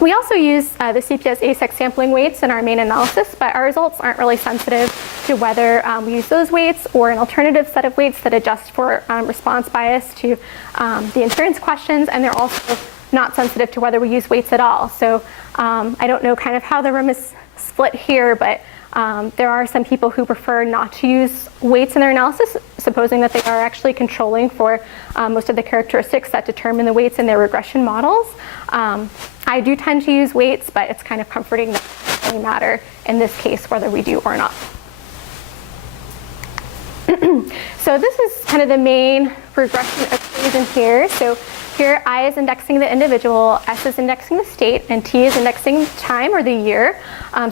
We also use the CPS ASEC sampling weights in our main analysis, but our results aren't really sensitive to whether we use those weights or an alternative set of weights that adjust for response bias to the insurance questions, and they're also not sensitive to whether we use weights at all. So I don't know kind of how the room is split here, but there are some people who prefer not to use weights in their analysis, supposing that they are actually controlling for most of the characteristics that determine the weights in their regression models. I do tend to use weights, but it's kind of comforting that it doesn't really matter in this case whether we do or not. So this is kind of the main regression equation here. So here I is indexing the individual, S is indexing the state, and T is indexing the time or the year.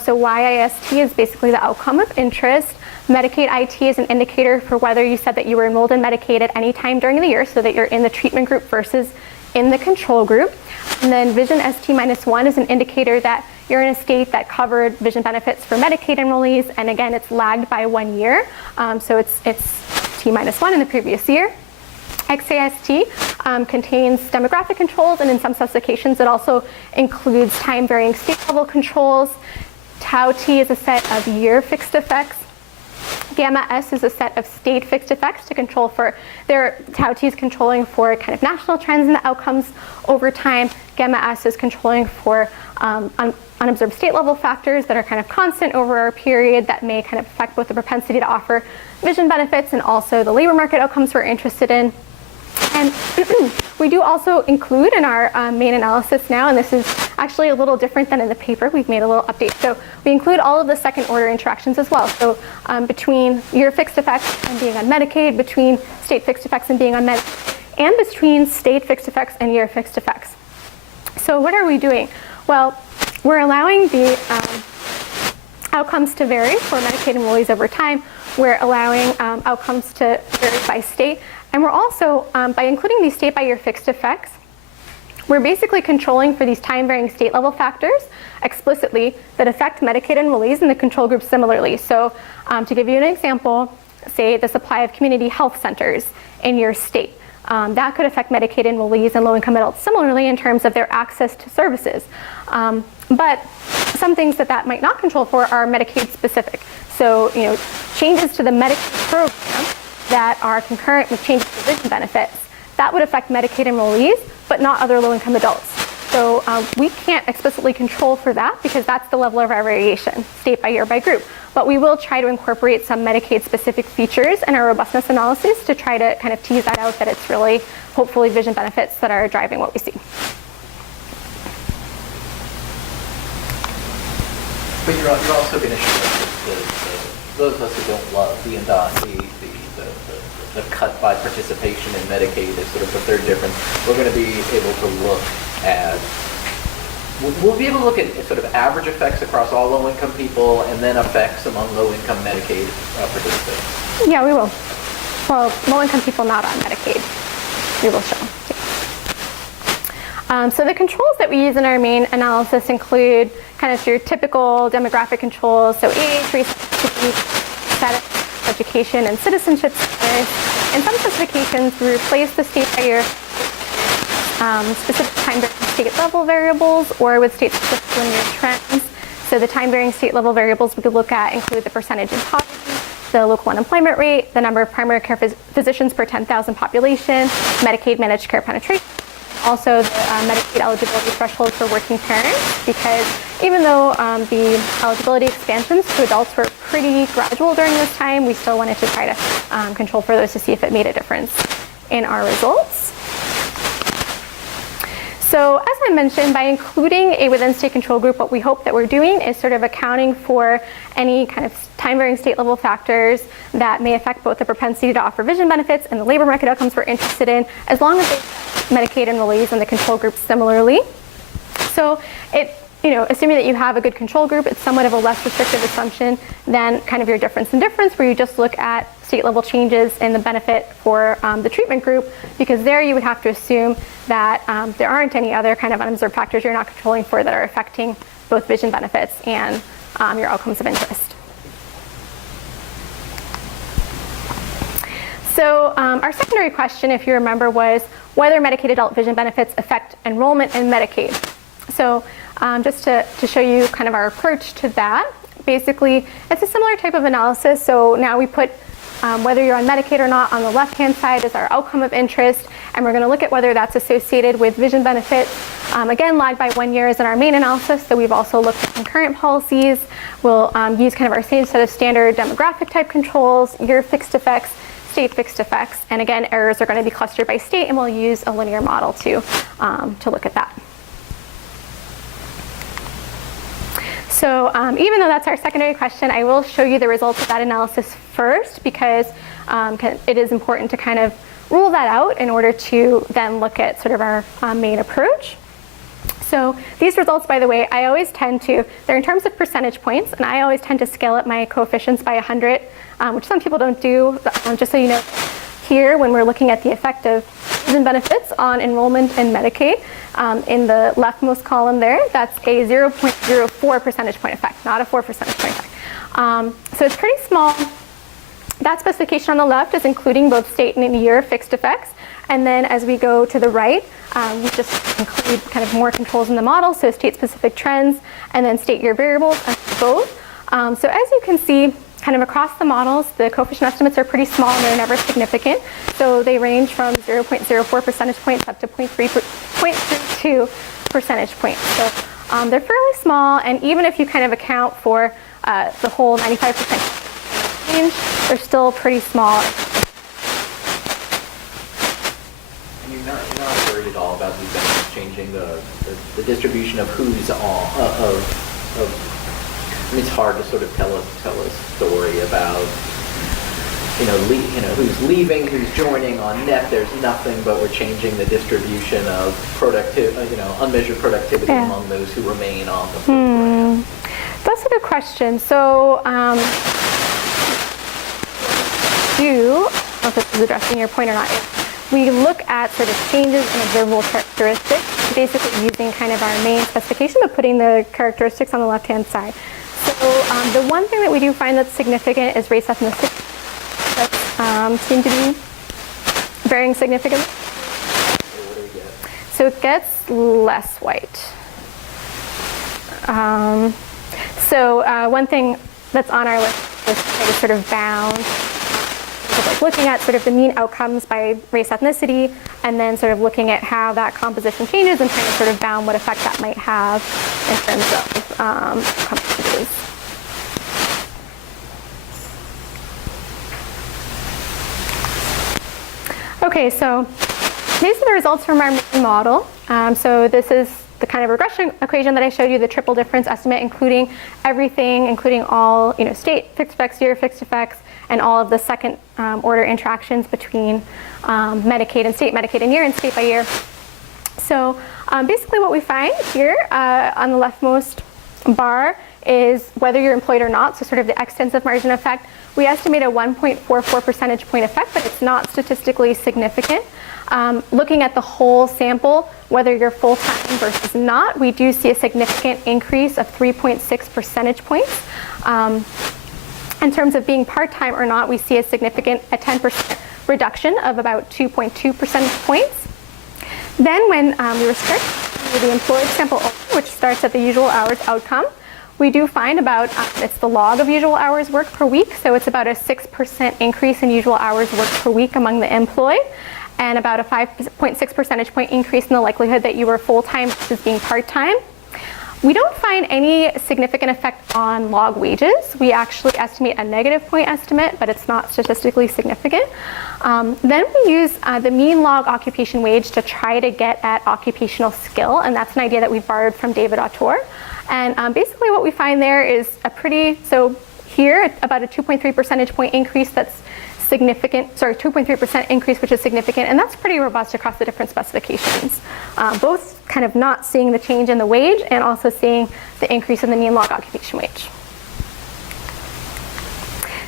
So YIST is basically the outcome of interest. Medicaid IT is an indicator for whether you said that you were enrolled in Medicaid at any time during the year, so that you're in the treatment group versus in the control group. And then Vision ST-1 is an indicator that you're in a state that covered vision benefits for Medicaid enrollees, and again, it's lagged by 1 year. So it's T-1 in the previous year. XAST contains demographic controls, and in some specifications it also includes time-varying state-level controls. Tau T is a set of year fixed effects. Gamma S is a set of state fixed effects to control for Tau T is controlling for kind of national trends in the outcomes over time. Gamma S is controlling for unobserved state level factors that are kind of constant over a period that may kind of affect both the propensity to offer vision benefits and also the labor market outcomes we're interested in. And we do also include in our main analysis now, and this is actually a little different than in the paper, we've made a little update. So we include all of the second order interactions as well. So between year fixed effects and being on Medicaid, between state fixed effects and being on Medicaid, and between state fixed effects and year fixed effects. So what are we doing? Well, we're allowing the outcomes to vary for Medicaid enrollees over time. We're allowing outcomes to vary by state. And we're also, by including these state by year fixed effects, we're basically controlling for these time-varying state-level factors explicitly that affect Medicaid enrollees in the control group similarly. So to give you an example, say the supply of community health centers in your state. That could affect Medicaid enrollees and low-income adults similarly in terms of their access to services. But some things that might not control for are Medicaid specific. So, changes to the Medicaid program that are concurrent with changes to vision benefits, that would affect Medicaid enrollees, but not other low-income adults. So we can't explicitly control for that because that's the level of our variation, state by year by group. But we will try to incorporate some Medicaid-specific features in our robustness analysis to try to kind of tease that out, that it's really, hopefully, vision benefits that are driving what we see. But you're also going to show us those of us who don't love the cut by participation in Medicaid is sort of the third difference. We're going to be able to look at, we'll be able to look at sort of average effects across all low-income people and then effects among low-income Medicaid participants. Yeah, we will. Well, low-income people not on Medicaid, we will show. So the controls that we use in our main analysis include kind of your typical demographic controls, so age, race, status, education, and citizenship status. In some specifications, we replace the state by year specific time-varying state-level variables or with state-specific linear trends. So the time-varying state-level variables we could look at include the percentage in poverty, the local unemployment rate, the number of primary care physicians per 10,000 population, Medicaid managed care penetration, also the Medicaid eligibility threshold for working parents, because even though the eligibility expansions to adults were pretty gradual during this time, we still wanted to try to control for those to see if it made a difference in our results. So as I mentioned, by including a within-state control group, what we hope that we're doing is sort of accounting for any kind of time-varying state-level factors that may affect both the propensity to offer vision benefits and the labor market outcomes we're interested in, as long as they Medicaid enrollees and the control group similarly. So assuming that you have a good control group, it's somewhat of a less restrictive assumption than kind of your difference in difference, where you just look at state level changes in the benefit for the treatment group, because there you would have to assume that there aren't any other kind of unobserved factors you're not controlling for that are affecting both vision benefits and your outcomes of interest. So our secondary question, if you remember, was whether Medicaid adult vision benefits affect enrollment in Medicaid. So just to show you kind of our approach to that, basically it's a similar type of analysis. So now we put whether you're on Medicaid or not on the left-hand side is our outcome of interest, and we're going to look at whether that's associated with vision benefits. Again, lagged by 1 year is in our main analysis, so we've also looked at concurrent policies. We'll use kind of our same set of standard demographic type controls, year fixed effects, state fixed effects, and again, errors are going to be clustered by state, and we'll use a linear model to look at that. So even though that's our secondary question, I will show you the results of that analysis first, because it is important to kind of rule that out in order to then look at sort of our main approach. So these results, by the way, I always tend to, they're in terms of percentage points, and I always tend to scale up my coefficients by 100, which some people don't do. Just so you know, here when we're looking at the effect of vision benefits on enrollment in Medicaid, in the leftmost column there, that's a 0.04 percentage point effect, not a 4 percentage point effect. So it's pretty small. That specification on the left is including both state and year fixed effects. And then as we go to the right, we just include kind of more controls in the model, so state-specific trends, and then state year variables, and both. So as you can see, kind of across the models, the coefficient estimates are pretty small and they're never significant. So they range from 0.04 percentage points up to 0.32 percentage points. So they're fairly small, and even if you kind of account for the whole 95% range, they're still pretty small. And you're not worried at all about these benefits changing the distribution of who's on, I mean, it's hard to sort of tell a story about, who's leaving, who's joining on net. There's nothing, but we're changing the distribution of unmeasured productivity among those who remain on the program. That's a good question. So, I don't know if this is addressing your point or not. We look at sort of changes in observable characteristics, basically using kind of our main specification, but putting the characteristics on the left-hand side. So the one thing that we do find that's significant is race ethnicity. That seem to be varying significantly. So it gets less white. So one thing that's on our list is sort of bound. Like looking at sort of the mean outcomes by race ethnicity, and then sort of looking at how that composition changes and trying to sort of bound what effect that might have in terms of competencies. Okay, so these are the results from our main model. So this is the kind of regression equation that I showed you, the triple difference estimate, including everything, including all state fixed effects, year fixed effects, and all of the second order interactions between Medicaid and state, Medicaid and year, and state by year. So basically what we find here on the leftmost bar is whether you're employed or not, so sort of the extensive margin effect. We estimate a 1.44 percentage point effect, but it's not statistically significant. Looking at the whole sample, whether you're full-time versus not, we do see a significant increase of 3.6 percentage points. In terms of being part-time or not, we see a 10% reduction of about 2.2 percentage points. Then when we restrict to the employed sample only, which starts at the usual hours outcome, we do find about, it's the log of usual hours worked per week, so it's about a 6% increase in usual hours worked per week among the employed, and about a 5.6 percentage point increase in the likelihood that you were full-time versus being part-time. We don't find any significant effect on log wages. We actually estimate a negative point estimate, but it's not statistically significant. Then we use the mean log occupation wage to try to get at occupational skill, and that's an idea that we borrowed from David Autor. And basically what we find there is so here, about a 2.3 percentage point increase that's 2.3% increase, which is significant, and that's pretty robust across the different specifications. Both kind of not seeing the change in the wage and also seeing the increase in the mean log occupation wage.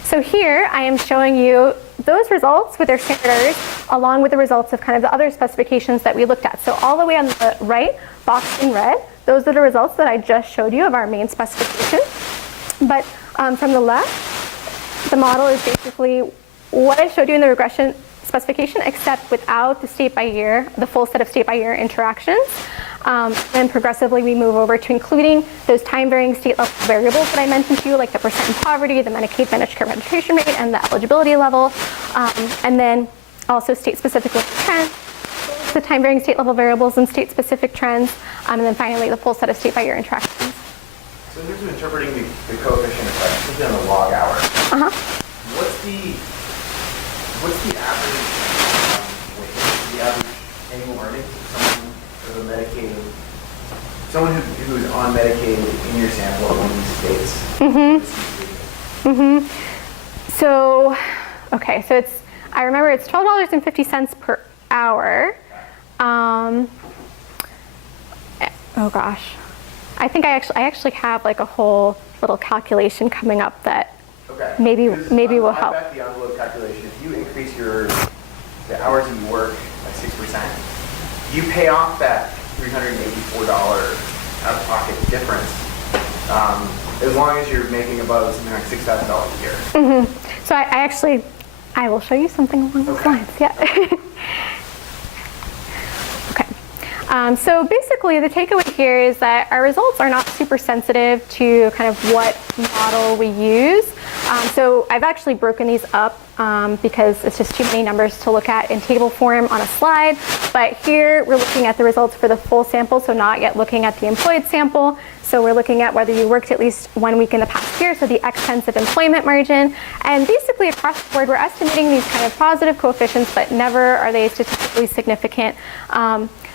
So here I am showing you those results with their standard errors along with the results of kind of the other specifications that we looked at. So all the way on the right, boxed in red, those are the results that I just showed you of our main specification. But from the left, the model is basically what I showed you in the regression specification, except without the state by year, the full set of state by year interactions. Then progressively we move over to including those time varying state level variables that I mentioned to you, like the percent in poverty, the Medicaid managed care penetration rate, and the eligibility level. And then also state specific trends, the time varying state level variables and state specific trends. And then finally the full set of state by year interactions. So in terms of interpreting the coefficient effect, especially on the log hours, what's the average wage, the average annual earnings of someone of a Medicaid, someone who's on Medicaid in your sample of one of these states? So, okay, so I remember it's $12.50 per hour. Oh gosh. I think I actually have like a whole little calculation coming up that maybe will help. Back the envelope calculation. If you increase the hours that you work by 6%, you pay off that $384 out-of-pocket difference as long as you're making above something like $6,000 a year. So I will show you something along those lines. Yeah. So basically the takeaway here is that our results are not super sensitive to kind of what model we use. So I've actually broken these up because it's just too many numbers to look at in table form on a slide. But here we're looking at the results for the full sample, so not yet looking at the employed sample. So we're looking at whether you worked at least 1 week in the past year, so the extensive employment margin. And basically across the board, we're estimating these kind of positive coefficients, but never are they statistically significant.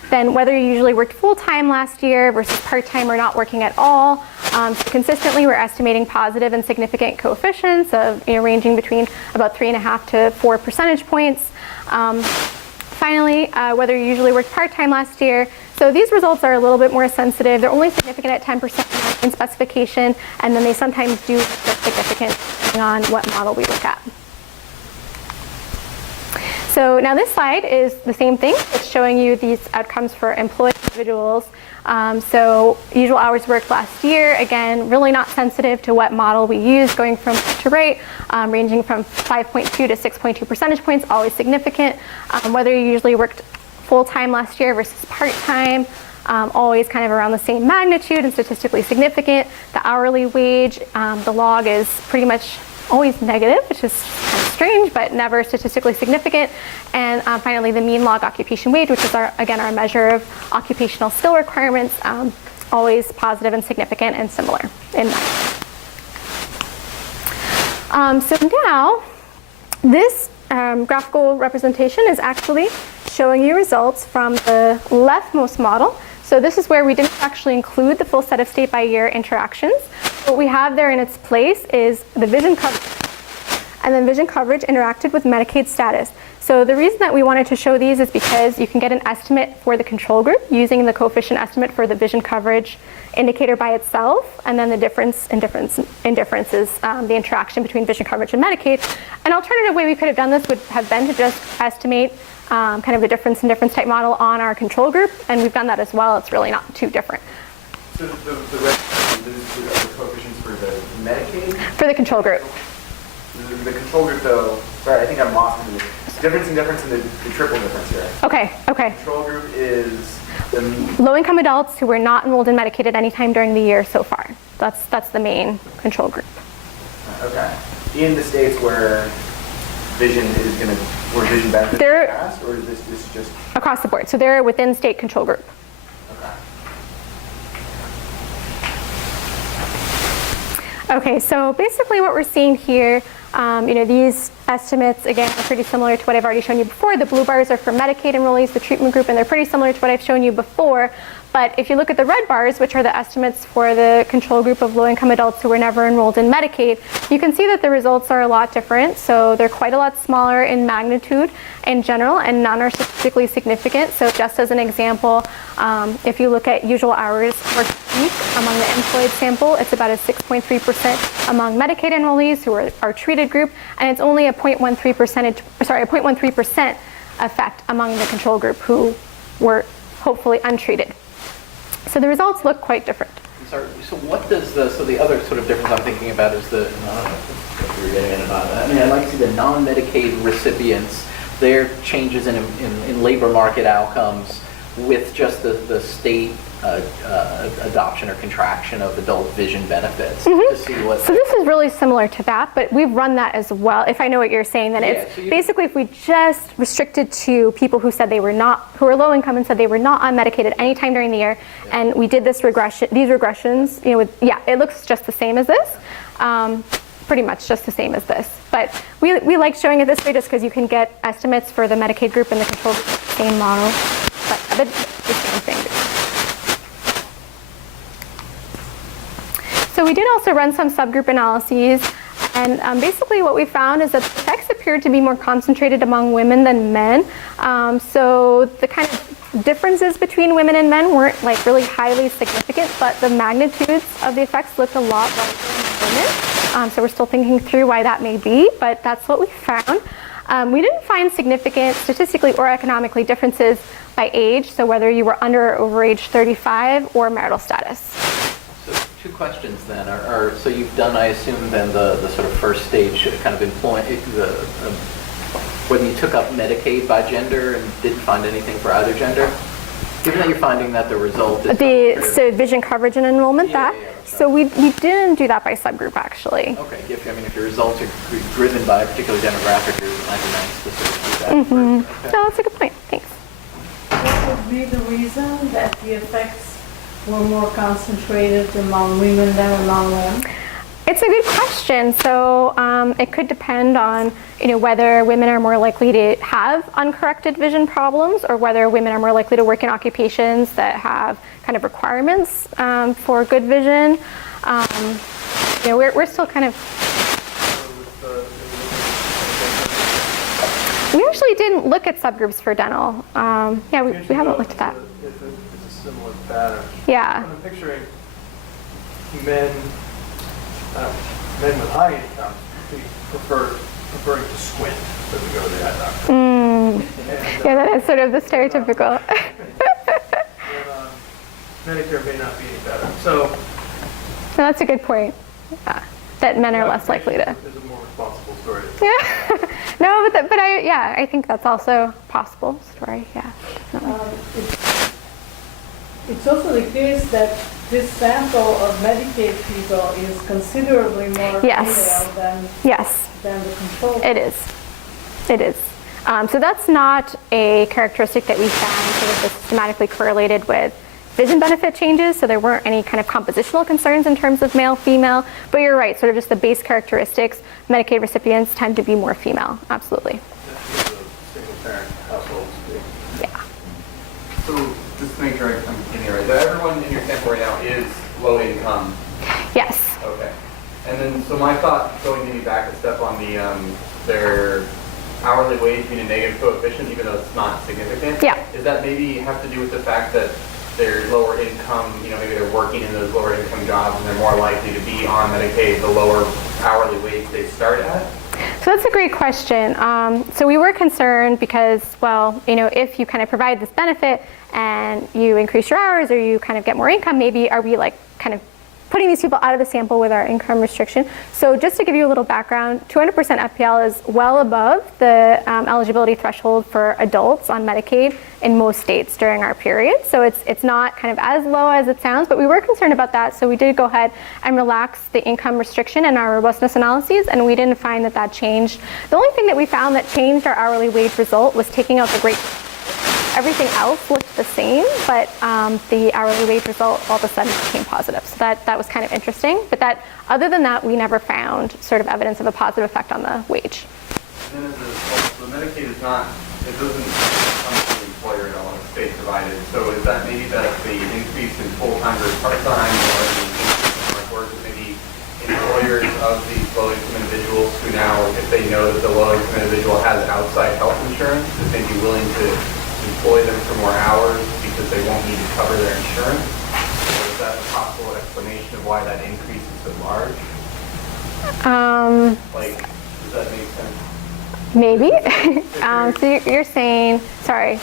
Then whether you usually worked full-time last year versus part-time or not working at all. So consistently, we're estimating positive and significant coefficients of ranging between about 3.5 to 4 percentage points. Finally, whether you usually worked part-time last year. So these results are a little bit more sensitive. They're only significant at 10% in specification, and then they sometimes do get significant depending on what model we look at. So now this slide is the same thing. It's showing you these outcomes for employed individuals. So usual hours worked last year, again, really not sensitive to what model we use, going from left to right, ranging from 5.2 to 6.2 percentage points, always significant. Whether you usually worked full-time last year versus part-time, always kind of around the same magnitude and statistically significant. The hourly wage, the log is pretty much always negative, which is kind of strange, but never statistically significant. And finally, the mean log occupation wage, which is again our measure of occupational skill requirements, always positive and significant and similar in that. So now, this graphical representation is actually showing you results from the leftmost model. So this is where we didn't actually include the full set of state by year interactions. What we have there in its place is the vision coverage, and then vision coverage interacted with Medicaid status. So the reason that we wanted to show these is because you can get an estimate for the control group using the coefficient estimate for the vision coverage indicator by itself, and then the difference is the interaction between vision coverage and Medicaid. An alternative way we could have done this would have been to just estimate kind of a difference in difference type model on our control group, and we've done that as well. It's really not too different. So the coefficients for the Medicaid? For the control group. The control group, though, sorry, I think I'm lost in the difference in the triple difference here. Okay. The control group is the low-income adults who were not enrolled in Medicaid at any time during the year so far. That's the main control group. Okay. In the states where vision benefits are passed, or is this just across the board? So they're within state control group. Okay, so basically what we're seeing here, these estimates, again, are pretty similar to what I've already shown you before. The blue bars are for Medicaid enrollees, the treatment group, and they're pretty similar to what I've shown you before. But if you look at the red bars, which are the estimates for the control group of low-income adults who were never enrolled in Medicaid, you can see that the results are a lot different. So they're quite a lot smaller in magnitude in general, and none are statistically significant. So just as an example, if you look at usual hours worked week among the employed sample, it's about a 6.3% among Medicaid enrollees who are our treated group, and it's only a 0.13% effect among the control group who were hopefully untreated. So the results look quite different. Sorry, so what does the other sort of difference I'm thinking about is I don't know if you're getting in about that. I mean, I'd like to see the non-Medicaid recipients, their changes in labor market outcomes with just the state adoption or contraction of adult vision benefits to see what. So this is really similar to that, but we've run that as well. If I know what you're saying, then it's basically if we just restricted to people who said they were not, who were low income and said they were not on Medicaid at any time during the year, and we did these regressions, it looks just the same as this. Pretty much just the same as this. But we like showing it this way just because you can get estimates for the Medicaid group and the control group, same model, but the same thing. So we did also run some subgroup analyses, and basically what we found is that the effects appeared to be more concentrated among women than men. So the kind of differences between women and men weren't like really highly significant, but the magnitudes of the effects looked a lot larger in women. So we're still thinking through why that may be, but that's what we found. We didn't find significant statistically or economically differences by age, so whether you were under or over age 35 or marital status. So two questions then so you've done, I assume, then the sort of first stage kind of employment, whether you took up Medicaid by gender and didn't find anything for either gender? Given that you're finding that the result is so vision coverage and enrollment, so we didn't do that by subgroup actually. Okay, if your results are driven by a particular demographic, it might be nice to sort of do that. Okay. No, that's a good point. Thanks. What would be the reason that the effects were more concentrated among women than among men? It's a good question. So it could depend on whether women are more likely to have uncorrected vision problems, or whether women are more likely to work in occupations that have kind of requirements for good vision. We're still kind of. We actually didn't look at subgroups for dental. We haven't looked at that. It's a similar pattern. Yeah. I'm picturing men with high income preferring to squint than to go to the eye doctor. That is sort of the stereotypical. Medicare may not be any better. So No, that's a good point. That men are less likely to. There's a more responsible story. Yeah. No, but I think that's also a possible story. Yeah, definitely. It's also the case that this sample of Medicaid people is considerably more female than the control. It is. So that's not a characteristic that we found sort of systematically correlated with vision benefit changes, so there weren't any kind of compositional concerns in terms of male, female, but you're right, sort of just the base characteristics, Medicaid recipients tend to be more female, absolutely. Single parent households. Yeah. So just to make sure I'm getting it right, so everyone in your sample right now is low income? Yes. Okay. And then, so my thought, going maybe back a step on the their hourly wage being a negative coefficient, even though it's not significant. Yeah. Is that maybe have to do with the fact that they're lower income, maybe they're working in those lower income jobs and they're more likely to be on Medicaid the lower hourly wage they start at? So that's a great question. So we were concerned because, if you kind of provide this benefit and you increase your hours or you kind of get more income, maybe are we like kind of putting these people out of the sample with our income restriction. So just to give you a little background, 200% FPL is well above the eligibility threshold for adults on Medicaid in most states during our period. So it's not kind of as low as it sounds, but we were concerned about that. So we did go ahead and relax the income restriction in our robustness analyses, and we didn't find that changed. The only thing that we found that changed our hourly wage result was taking out the great. Everything else looked the same, but the hourly wage result all of a sudden became positive. So that was kind of interesting. But other than that, we never found sort of evidence of a positive effect on the wage. And then the Medicaid is not, it doesn't employer at all, it's state provided. So is that maybe the increase in full-time versus part-time, or the increase in work, maybe employers of these low-income individuals who now, if they know that the low-income individual has outside health insurance, that they'd be willing to employ them for more hours because they won't need to cover their insurance? Or is that a possible explanation of why that increase is so large? Like, does that make sense? Maybe. So you're saying, sorry,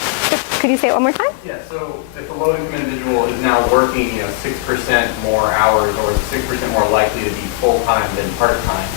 could you say it one more time? Yeah, so if a low-income individual is now working, 6% more hours or 6% more likely to be full-time than part-time,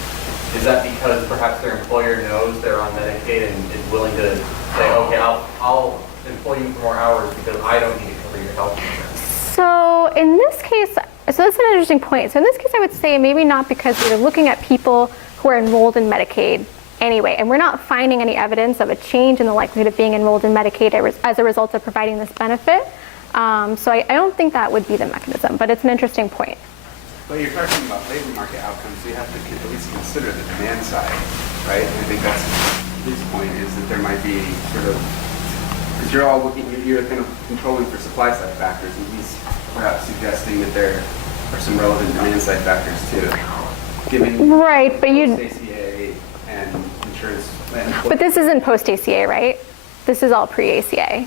is that because perhaps their employer knows they're on Medicaid and is willing to say, okay, I'll employ you for more hours because I don't need to cover your health insurance? So in this case, so that's an interesting point. So in this case, I would say maybe not, because we're looking at people who are enrolled in Medicaid anyway, and we're not finding any evidence of a change in the likelihood of being enrolled in Medicaid as a result of providing this benefit. So I don't think that would be the mechanism, but it's an interesting point. But you're talking about labor market outcomes, so you have to at least consider the demand side, right? And I think that's his point, is that there might be sort of, because you're all looking, you're kind of controlling for supply side factors, and he's perhaps suggesting that there are some relevant demand side factors too. Given Right, but you. ACA and insurance. But this isn't post-ACA, right? This is all pre-ACA.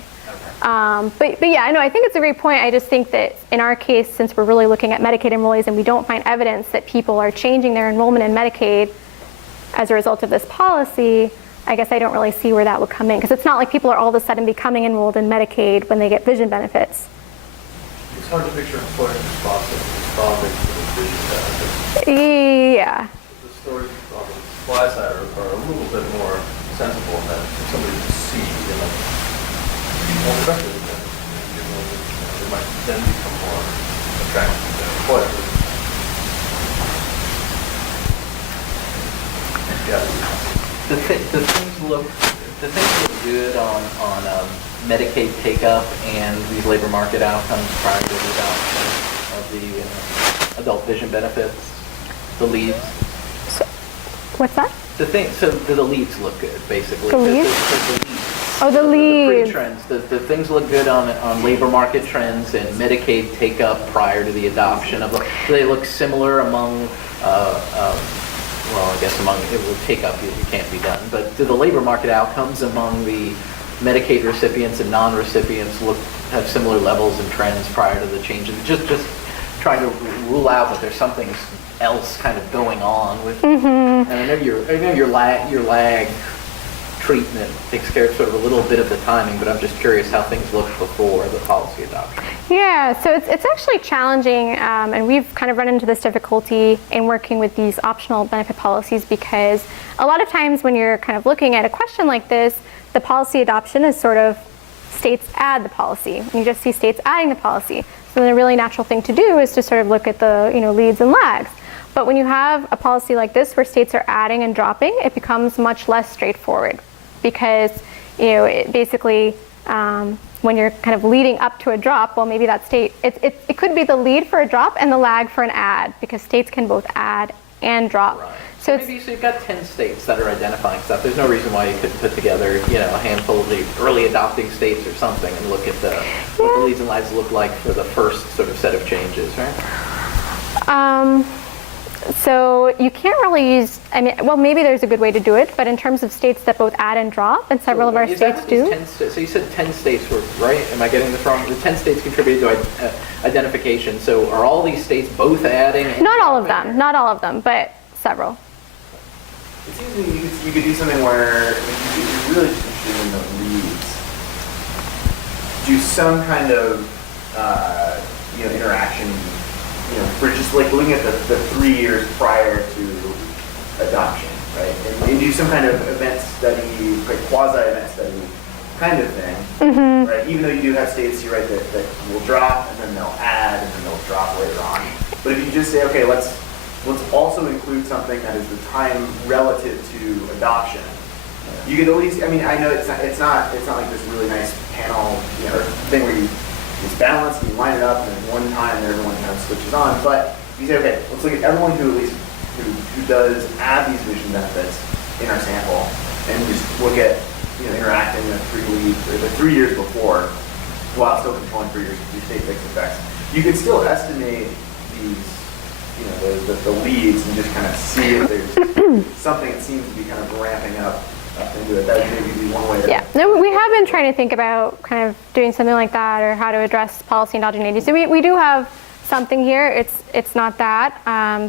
But yeah, I know, I think it's a great point. I just think that in our case, since we're really looking at Medicaid enrollees and we don't find evidence that people are changing their enrollment in Medicaid as a result of this policy, I guess I don't really see where that would come in. Because it's not like people are all of a sudden becoming enrolled in Medicaid when they get vision benefits. It's hard to picture employers responding to the vision benefits. Yeah. The stories on the supply side are a little bit more sensible in that somebody can see, more effective with them. They might then become more attractive to their employers. Yeah. The things look good on Medicaid take-up and these labor market outcomes prior to the adoption of the adult vision benefits, the leads. So, what's that? So the leads look good, basically. The leads? The leads. Oh, the leads. The trends. The things look good on labor market trends and Medicaid take-up prior to the adoption of them. They look similar among. Well, I guess among, it will take up, it can't be done, but do the labor market outcomes among the Medicaid recipients and non-recipients have similar levels and trends prior to the changes? Just trying to rule out that there's something else kind of going on with, and I know your lag treatment takes care of sort of a little bit of the timing, but I'm just curious how things looked before the policy adoption. Yeah, so it's actually challenging, and we've kind of run into this difficulty in working with these optional benefit policies, because a lot of times when you're kind of looking at a question like this, the policy adoption is sort of states add the policy, and you just see states adding the policy. So then a really natural thing to do is to sort of look at the leads and lags. But when you have a policy like this where states are adding and dropping, it becomes much less straightforward, because it basically when you're kind of leading up to a drop, well, maybe that state, it could be the lead for a drop and the lag for an add, because states can both add and drop. Right. So Maybe you've got 10 states that are identifying stuff. There's no reason why you couldn't put together, a handful of the early adopting states or something and look at what the leads and lags look like for the first sort of set of changes, right? So you can't really use, maybe there's a good way to do it, but in terms of states that both add and drop, and several of our states do. So you said 10 states were, right? Am I getting this wrong? The 10 states contributed to identification. So are all these states both adding? And not all of them, but several. It seems to me you could do something where if you're really interested in the leads, do some kind of interaction, for just like looking at the 3 years prior to adoption, right? And do some kind of event study, like quasi-event study kind of thing, right? Even though you do have states, you're right, that will drop and then they'll add and then they'll drop later on. But if you just say, okay, let's also include something that is the time relative to adoption. You could at least, I know it's not like this really nice panel, or thing where it's balanced and you line it up and then one time everyone kind of switches on. But you say, okay, let's look at everyone who does add these vision benefits in our sample, and just look at interacting the 3 weeks or the 3 years before, while still controlling for your state-based effects. You can still estimate these, the leads and just kind of see if there's something that seems to be kind of ramping up into it. That would maybe be one way to. Yeah, no, we have been trying to think about kind of doing something like that, or how to address policy endogeneity. So we do have something here. It's not that,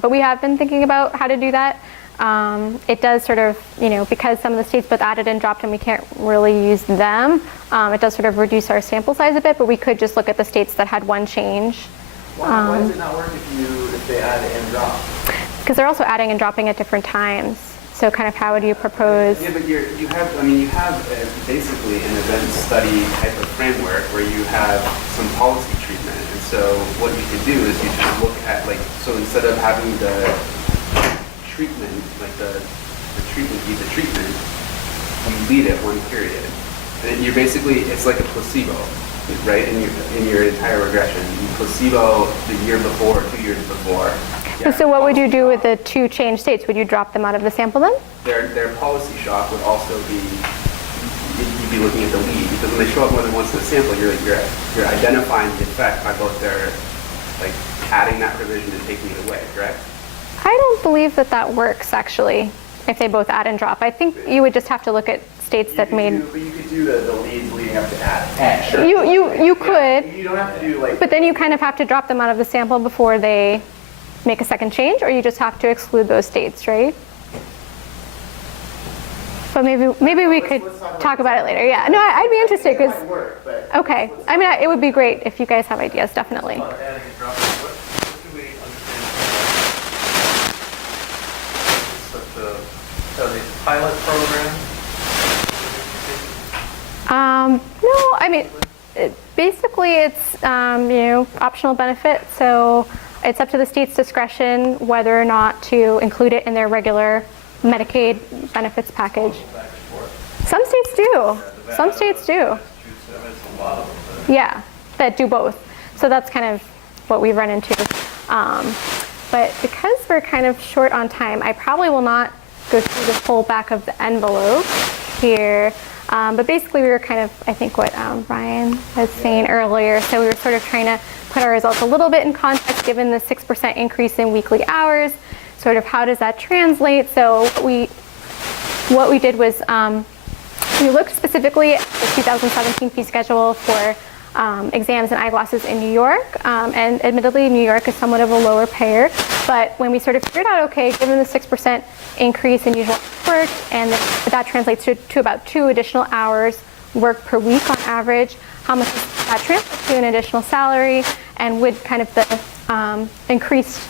but we have been thinking about how to do that. It does sort of, because some of the states both added and dropped and we can't really use them, it does sort of reduce our sample size a bit, but we could just look at the states that had one change. Why does it not work if they add and drop? Because they're also adding and dropping at different times. So kind of how would you propose? Yeah, but you have basically an event study type of framework where you have some policy treatment. And so what you could do is you just look at so instead of having the treatment, the treatment be the treatment, you lead it one period. And you're basically, it's like a placebo, right? In your entire regression. You placebo the year before, 2 years before. Yeah. So what would you do with the 2 changed states? Would you drop them out of the sample then? Their policy shock would also be, you'd be looking at the lead, because when they show up more than once in the sample, you're identifying the effect by both their, adding that provision and taking it away, correct? I don't believe that works, actually, if they both add and drop. I think you would just have to look at states that made... But you could do the leads leading up to add. Sure. You could, You don't have to do but then you kind of have to drop them out of the sample before they make a second change, or you just have to exclude those states, right? But maybe we could talk about it later. Yeah, no, I'd be interested because... Okay, I mean, it would be great if you guys have ideas, definitely. On adding and dropping, what do we understand? Such a pilot program? No, I mean, basically it's, optional benefit. So it's up to the state's discretion whether or not to include it in their regular Medicaid benefits package. Some states do. Some states do. Yeah, that do both. So that's kind of what we run into. But because we're kind of short on time, I probably will not go through the full back of the envelope here. But basically we were kind of, I think what Brian was saying earlier, so we were sort of trying to put our results a little bit in context given the 6% increase in weekly hours, sort of how does that translate. So what we did was we looked specifically at the 2017 fee schedule for exams and eyeglasses in New York, and admittedly New York is somewhat of a lower payer, but when we sort of figured out, okay, given the 6% increase in usual work, and that translates to about 2 additional hours worked per week on average, how much does that translate to an additional salary, and would kind of the increased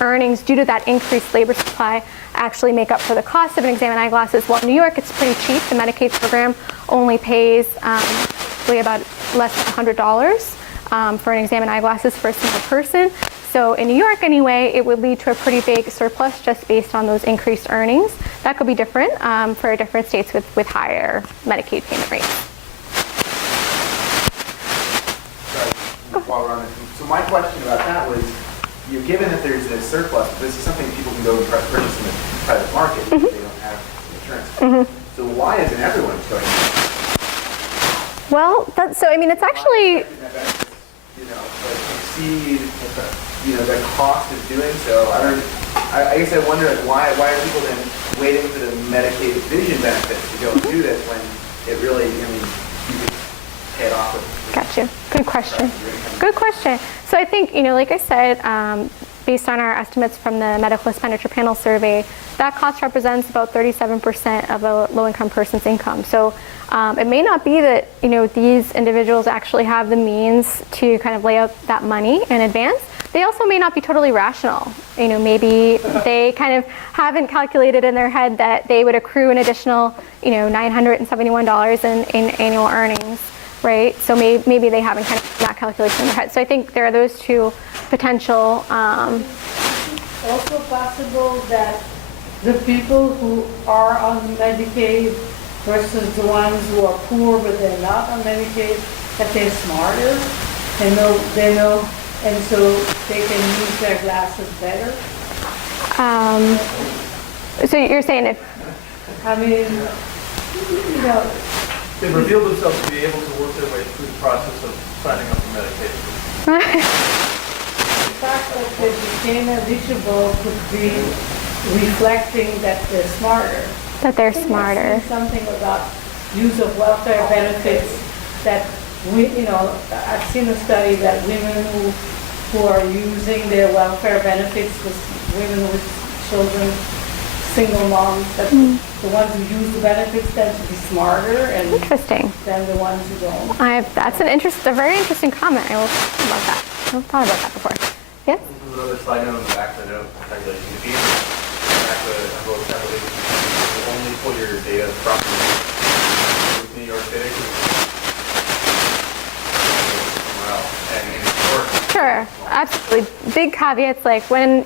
earnings due to that increased labor supply actually make up for the cost of an exam and eyeglasses? Well, in New York it's pretty cheap. The Medicaid program only pays about less than $100 for an exam and eyeglasses for a single person. So in New York anyway, it would lead to a pretty big surplus just based on those increased earnings. That could be different for different states with higher Medicaid payment rates. While we're on this, so my question about that was, given that there's a surplus, this is something people can go and purchase in the private market if they don't have insurance. So why isn't everyone going? Well, so I mean, it's actually, exceed the cost of doing so. I guess I wonder why are people then waiting for the Medicaid vision benefits to go and do this when it really, you could pay it off with. Gotcha. Good question. Good question. So I think, like I said, based on our estimates from the Medical Expenditure Panel survey, that cost represents about 37% of a low-income person's income. So it may not be that, these individuals actually have the means to kind of lay out that money in advance. They also may not be totally rational. Maybe they kind of haven't calculated in their head that they would accrue an additional, $971 in annual earnings. Right, so maybe they haven't kind of that calculation in their head. So I think there are those 2 potential. Also possible that the people who are on Medicaid versus the ones who are poor but they're not on Medicaid, that they're smarter, they know, and so they can use their glasses better. So you're saying if? I mean, They've revealed themselves to be able to work their way through the process of signing up for Medicaid. The fact that they became eligible could be reflecting that they're smarter. That they're I think I've smarter. seen something about use of welfare benefits that I've seen a study that women who are using their welfare benefits was women with children, single moms, that the ones who use the benefits tend to be smarter and Interesting. than the ones who don't. That's a very interesting comment. I will think about that. I haven't thought about that before. Yes? There's another slide note on the back of the note, calculation. If you back the envelope calculation, you only pull your data from New York City. Sure, absolutely. Big caveats, like when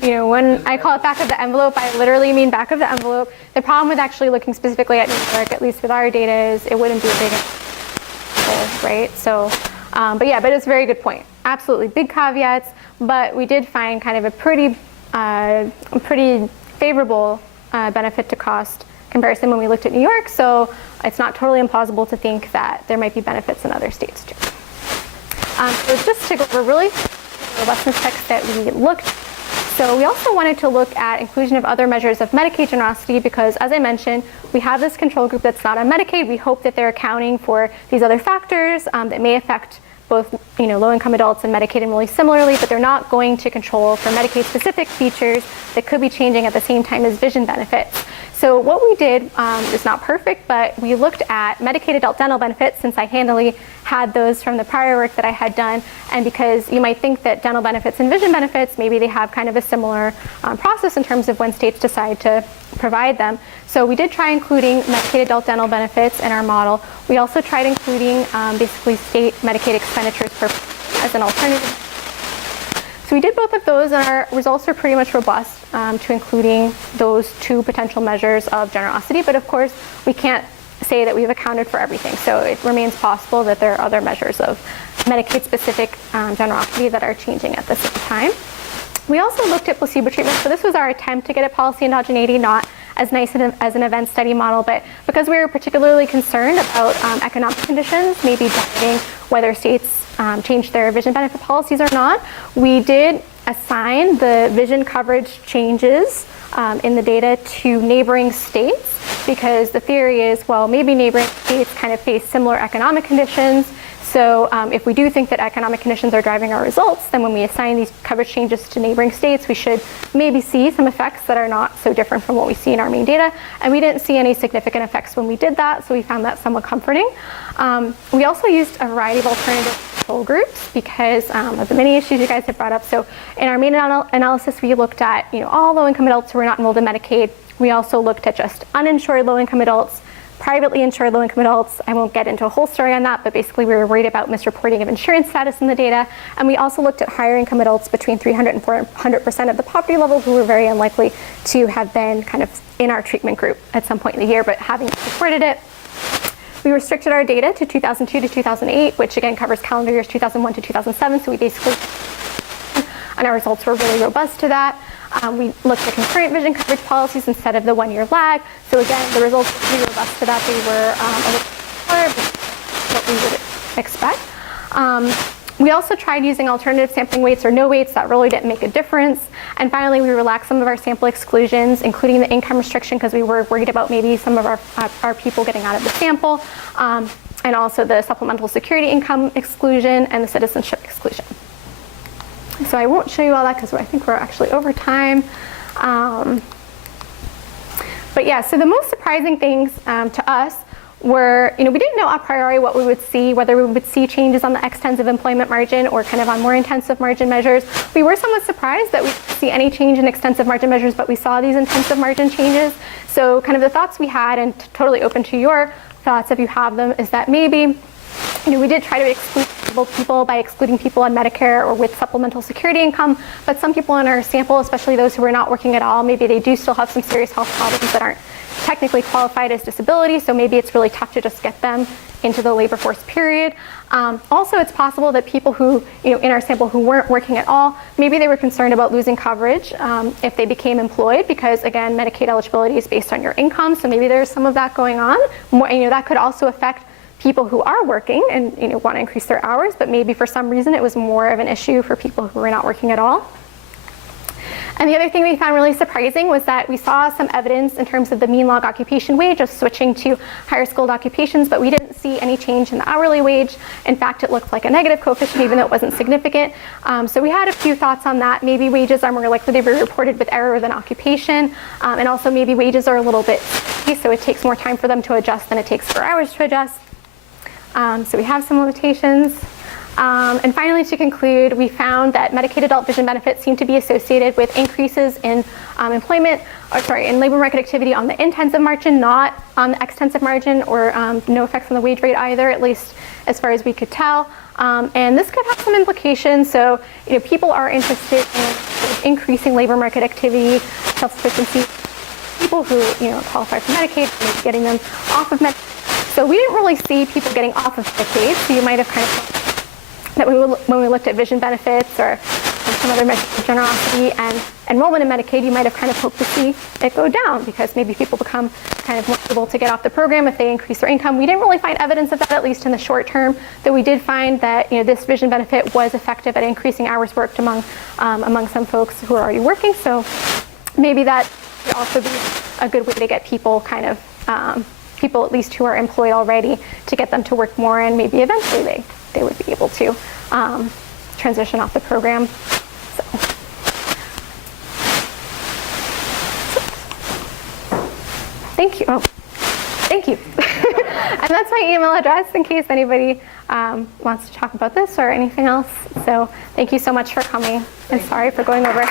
I call it back of the envelope, I literally mean back of the envelope. The problem with actually looking specifically at New York, at least with our data, is it wouldn't be a big example, right? So, but it's a very good point. Absolutely, big caveats, but we did find kind of a pretty favorable benefit to cost comparison when we looked at New York, so it's not totally impossible to think that there might be benefits in other states too. So just to go over really the robustness checks that we looked. So we also wanted to look at inclusion of other measures of Medicaid generosity because, as I mentioned, we have this control group that's not on Medicaid. We hope that they're accounting for these other factors that may affect both low-income adults and Medicaid and really similarly, but they're not going to control for Medicaid-specific features that could be changing at the same time as vision benefits. So what we did is not perfect, but we looked at Medicaid adult dental benefits since I handily had those from the prior work that I had done, and because you might think that dental benefits and vision benefits, maybe they have kind of a similar process in terms of when states decide to provide them. So we did try including Medicaid adult dental benefits in our model. We also tried including basically state Medicaid expenditures as an alternative. So we did both of those, and our results are pretty much robust to including those two potential measures of generosity. But of course, we can't say that we've accounted for everything. So it remains possible that there are other measures of Medicaid-specific generosity that are changing at the same time. We also looked at placebo treatment. So this was our attempt to get at policy endogeneity, not as nice as an event study model, but because we were particularly concerned about economic conditions, maybe driving whether states change their vision benefit policies or not, we did assign the vision coverage changes in the data to neighboring states, because the theory is, well, maybe neighboring states kind of face similar economic conditions. So if we do think that economic conditions are driving our results, then when we assign these coverage changes to neighboring states, we should maybe see some effects that are not so different from what we see in our main data. And we didn't see any significant effects when we did that, so we found that somewhat comforting. We also used a variety of alternative control groups because of the many issues you guys have brought up. So in our main analysis, we looked at all low-income adults who were not enrolled in Medicaid. We also looked at just uninsured low-income adults, privately insured low-income adults. I won't get into a whole story on that, but basically we were worried about misreporting of insurance status in the data. And we also looked at higher income adults between 300 and 400% of the poverty level who were very unlikely to have been kind of in our treatment group at some point in the year, but having reported it. We restricted our data to 2002 to 2008, which again covers calendar years 2001 to 2007. So we basically, and our results were really robust to that. We looked at concurrent vision coverage policies instead of the one-year lag. So again, the results were pretty robust to that. They were a little smaller than what we would expect. We also tried using alternative sampling weights or no weights. That really didn't make a difference. And finally, we relaxed some of our sample exclusions, including the income restriction, because we were worried about maybe some of our people getting out of the sample, and also the supplemental security income exclusion and the citizenship exclusion. So I won't show you all that because I think we're actually over time. But yeah, so the most surprising things to us were, we didn't know a priori what we would see, whether we would see changes on the extensive employment margin or kind of on more intensive margin measures. We were somewhat surprised that we didn't see any change in extensive margin measures, but we saw these intensive margin changes. So kind of the thoughts we had, and totally open to your thoughts if you have them, is that maybe we did try to exclude people by excluding people on Medicare or with supplemental security income, but some people in our sample, especially those who are not working at all, maybe they do still have some serious health problems that aren't technically qualified as disability, so maybe it's really tough to just get them into the labor force period. Also, it's possible that people who, in our sample who weren't working at all, maybe they were concerned about losing coverage if they became employed, because again, Medicaid eligibility is based on your income, so maybe there's some of that going on. That could also affect people who are working and want to increase their hours, but maybe for some reason it was more of an issue for people who were not working at all. And the other thing we found really surprising was that we saw some evidence in terms of the mean log occupation wage of switching to higher skilled occupations, but we didn't see any change in the hourly wage. In fact, it looked like a negative coefficient, even though it wasn't significant. So we had a few thoughts on that. Maybe wages are more likely to be reported with error than occupation, and also maybe wages are a little bit sticky, so it takes more time for them to adjust than it takes for hours to adjust. So we have some limitations. And finally, to conclude, we found that Medicaid adult vision benefits seem to be associated with increases in in labor market activity on the intensive margin, not on the extensive margin, or no effects on the wage rate either, at least as far as we could tell. And this could have some implications. So, people are interested in increasing labor market activity, self-sufficiency. People who qualify for Medicaid, maybe getting them off of Medicaid. So we didn't really see people getting off of Medicaid. So you might have kind of that when we looked at vision benefits or some other measures of generosity and enrollment in Medicaid, you might have kind of hoped to see it go down because maybe people become kind of more able to get off the program if they increase their income. We didn't really find evidence of that, at least in the short term, though we did find that this vision benefit was effective at increasing hours worked among some folks who are already working. So maybe that could also be a good way to get people kind of, people at least who are employed already, to get them to work more, and maybe eventually they would be able to transition off the program. So. Thank you. Oh, thank you. And that's my email address in case anybody wants to talk about this or anything else. So thank you so much for coming, and sorry for going over.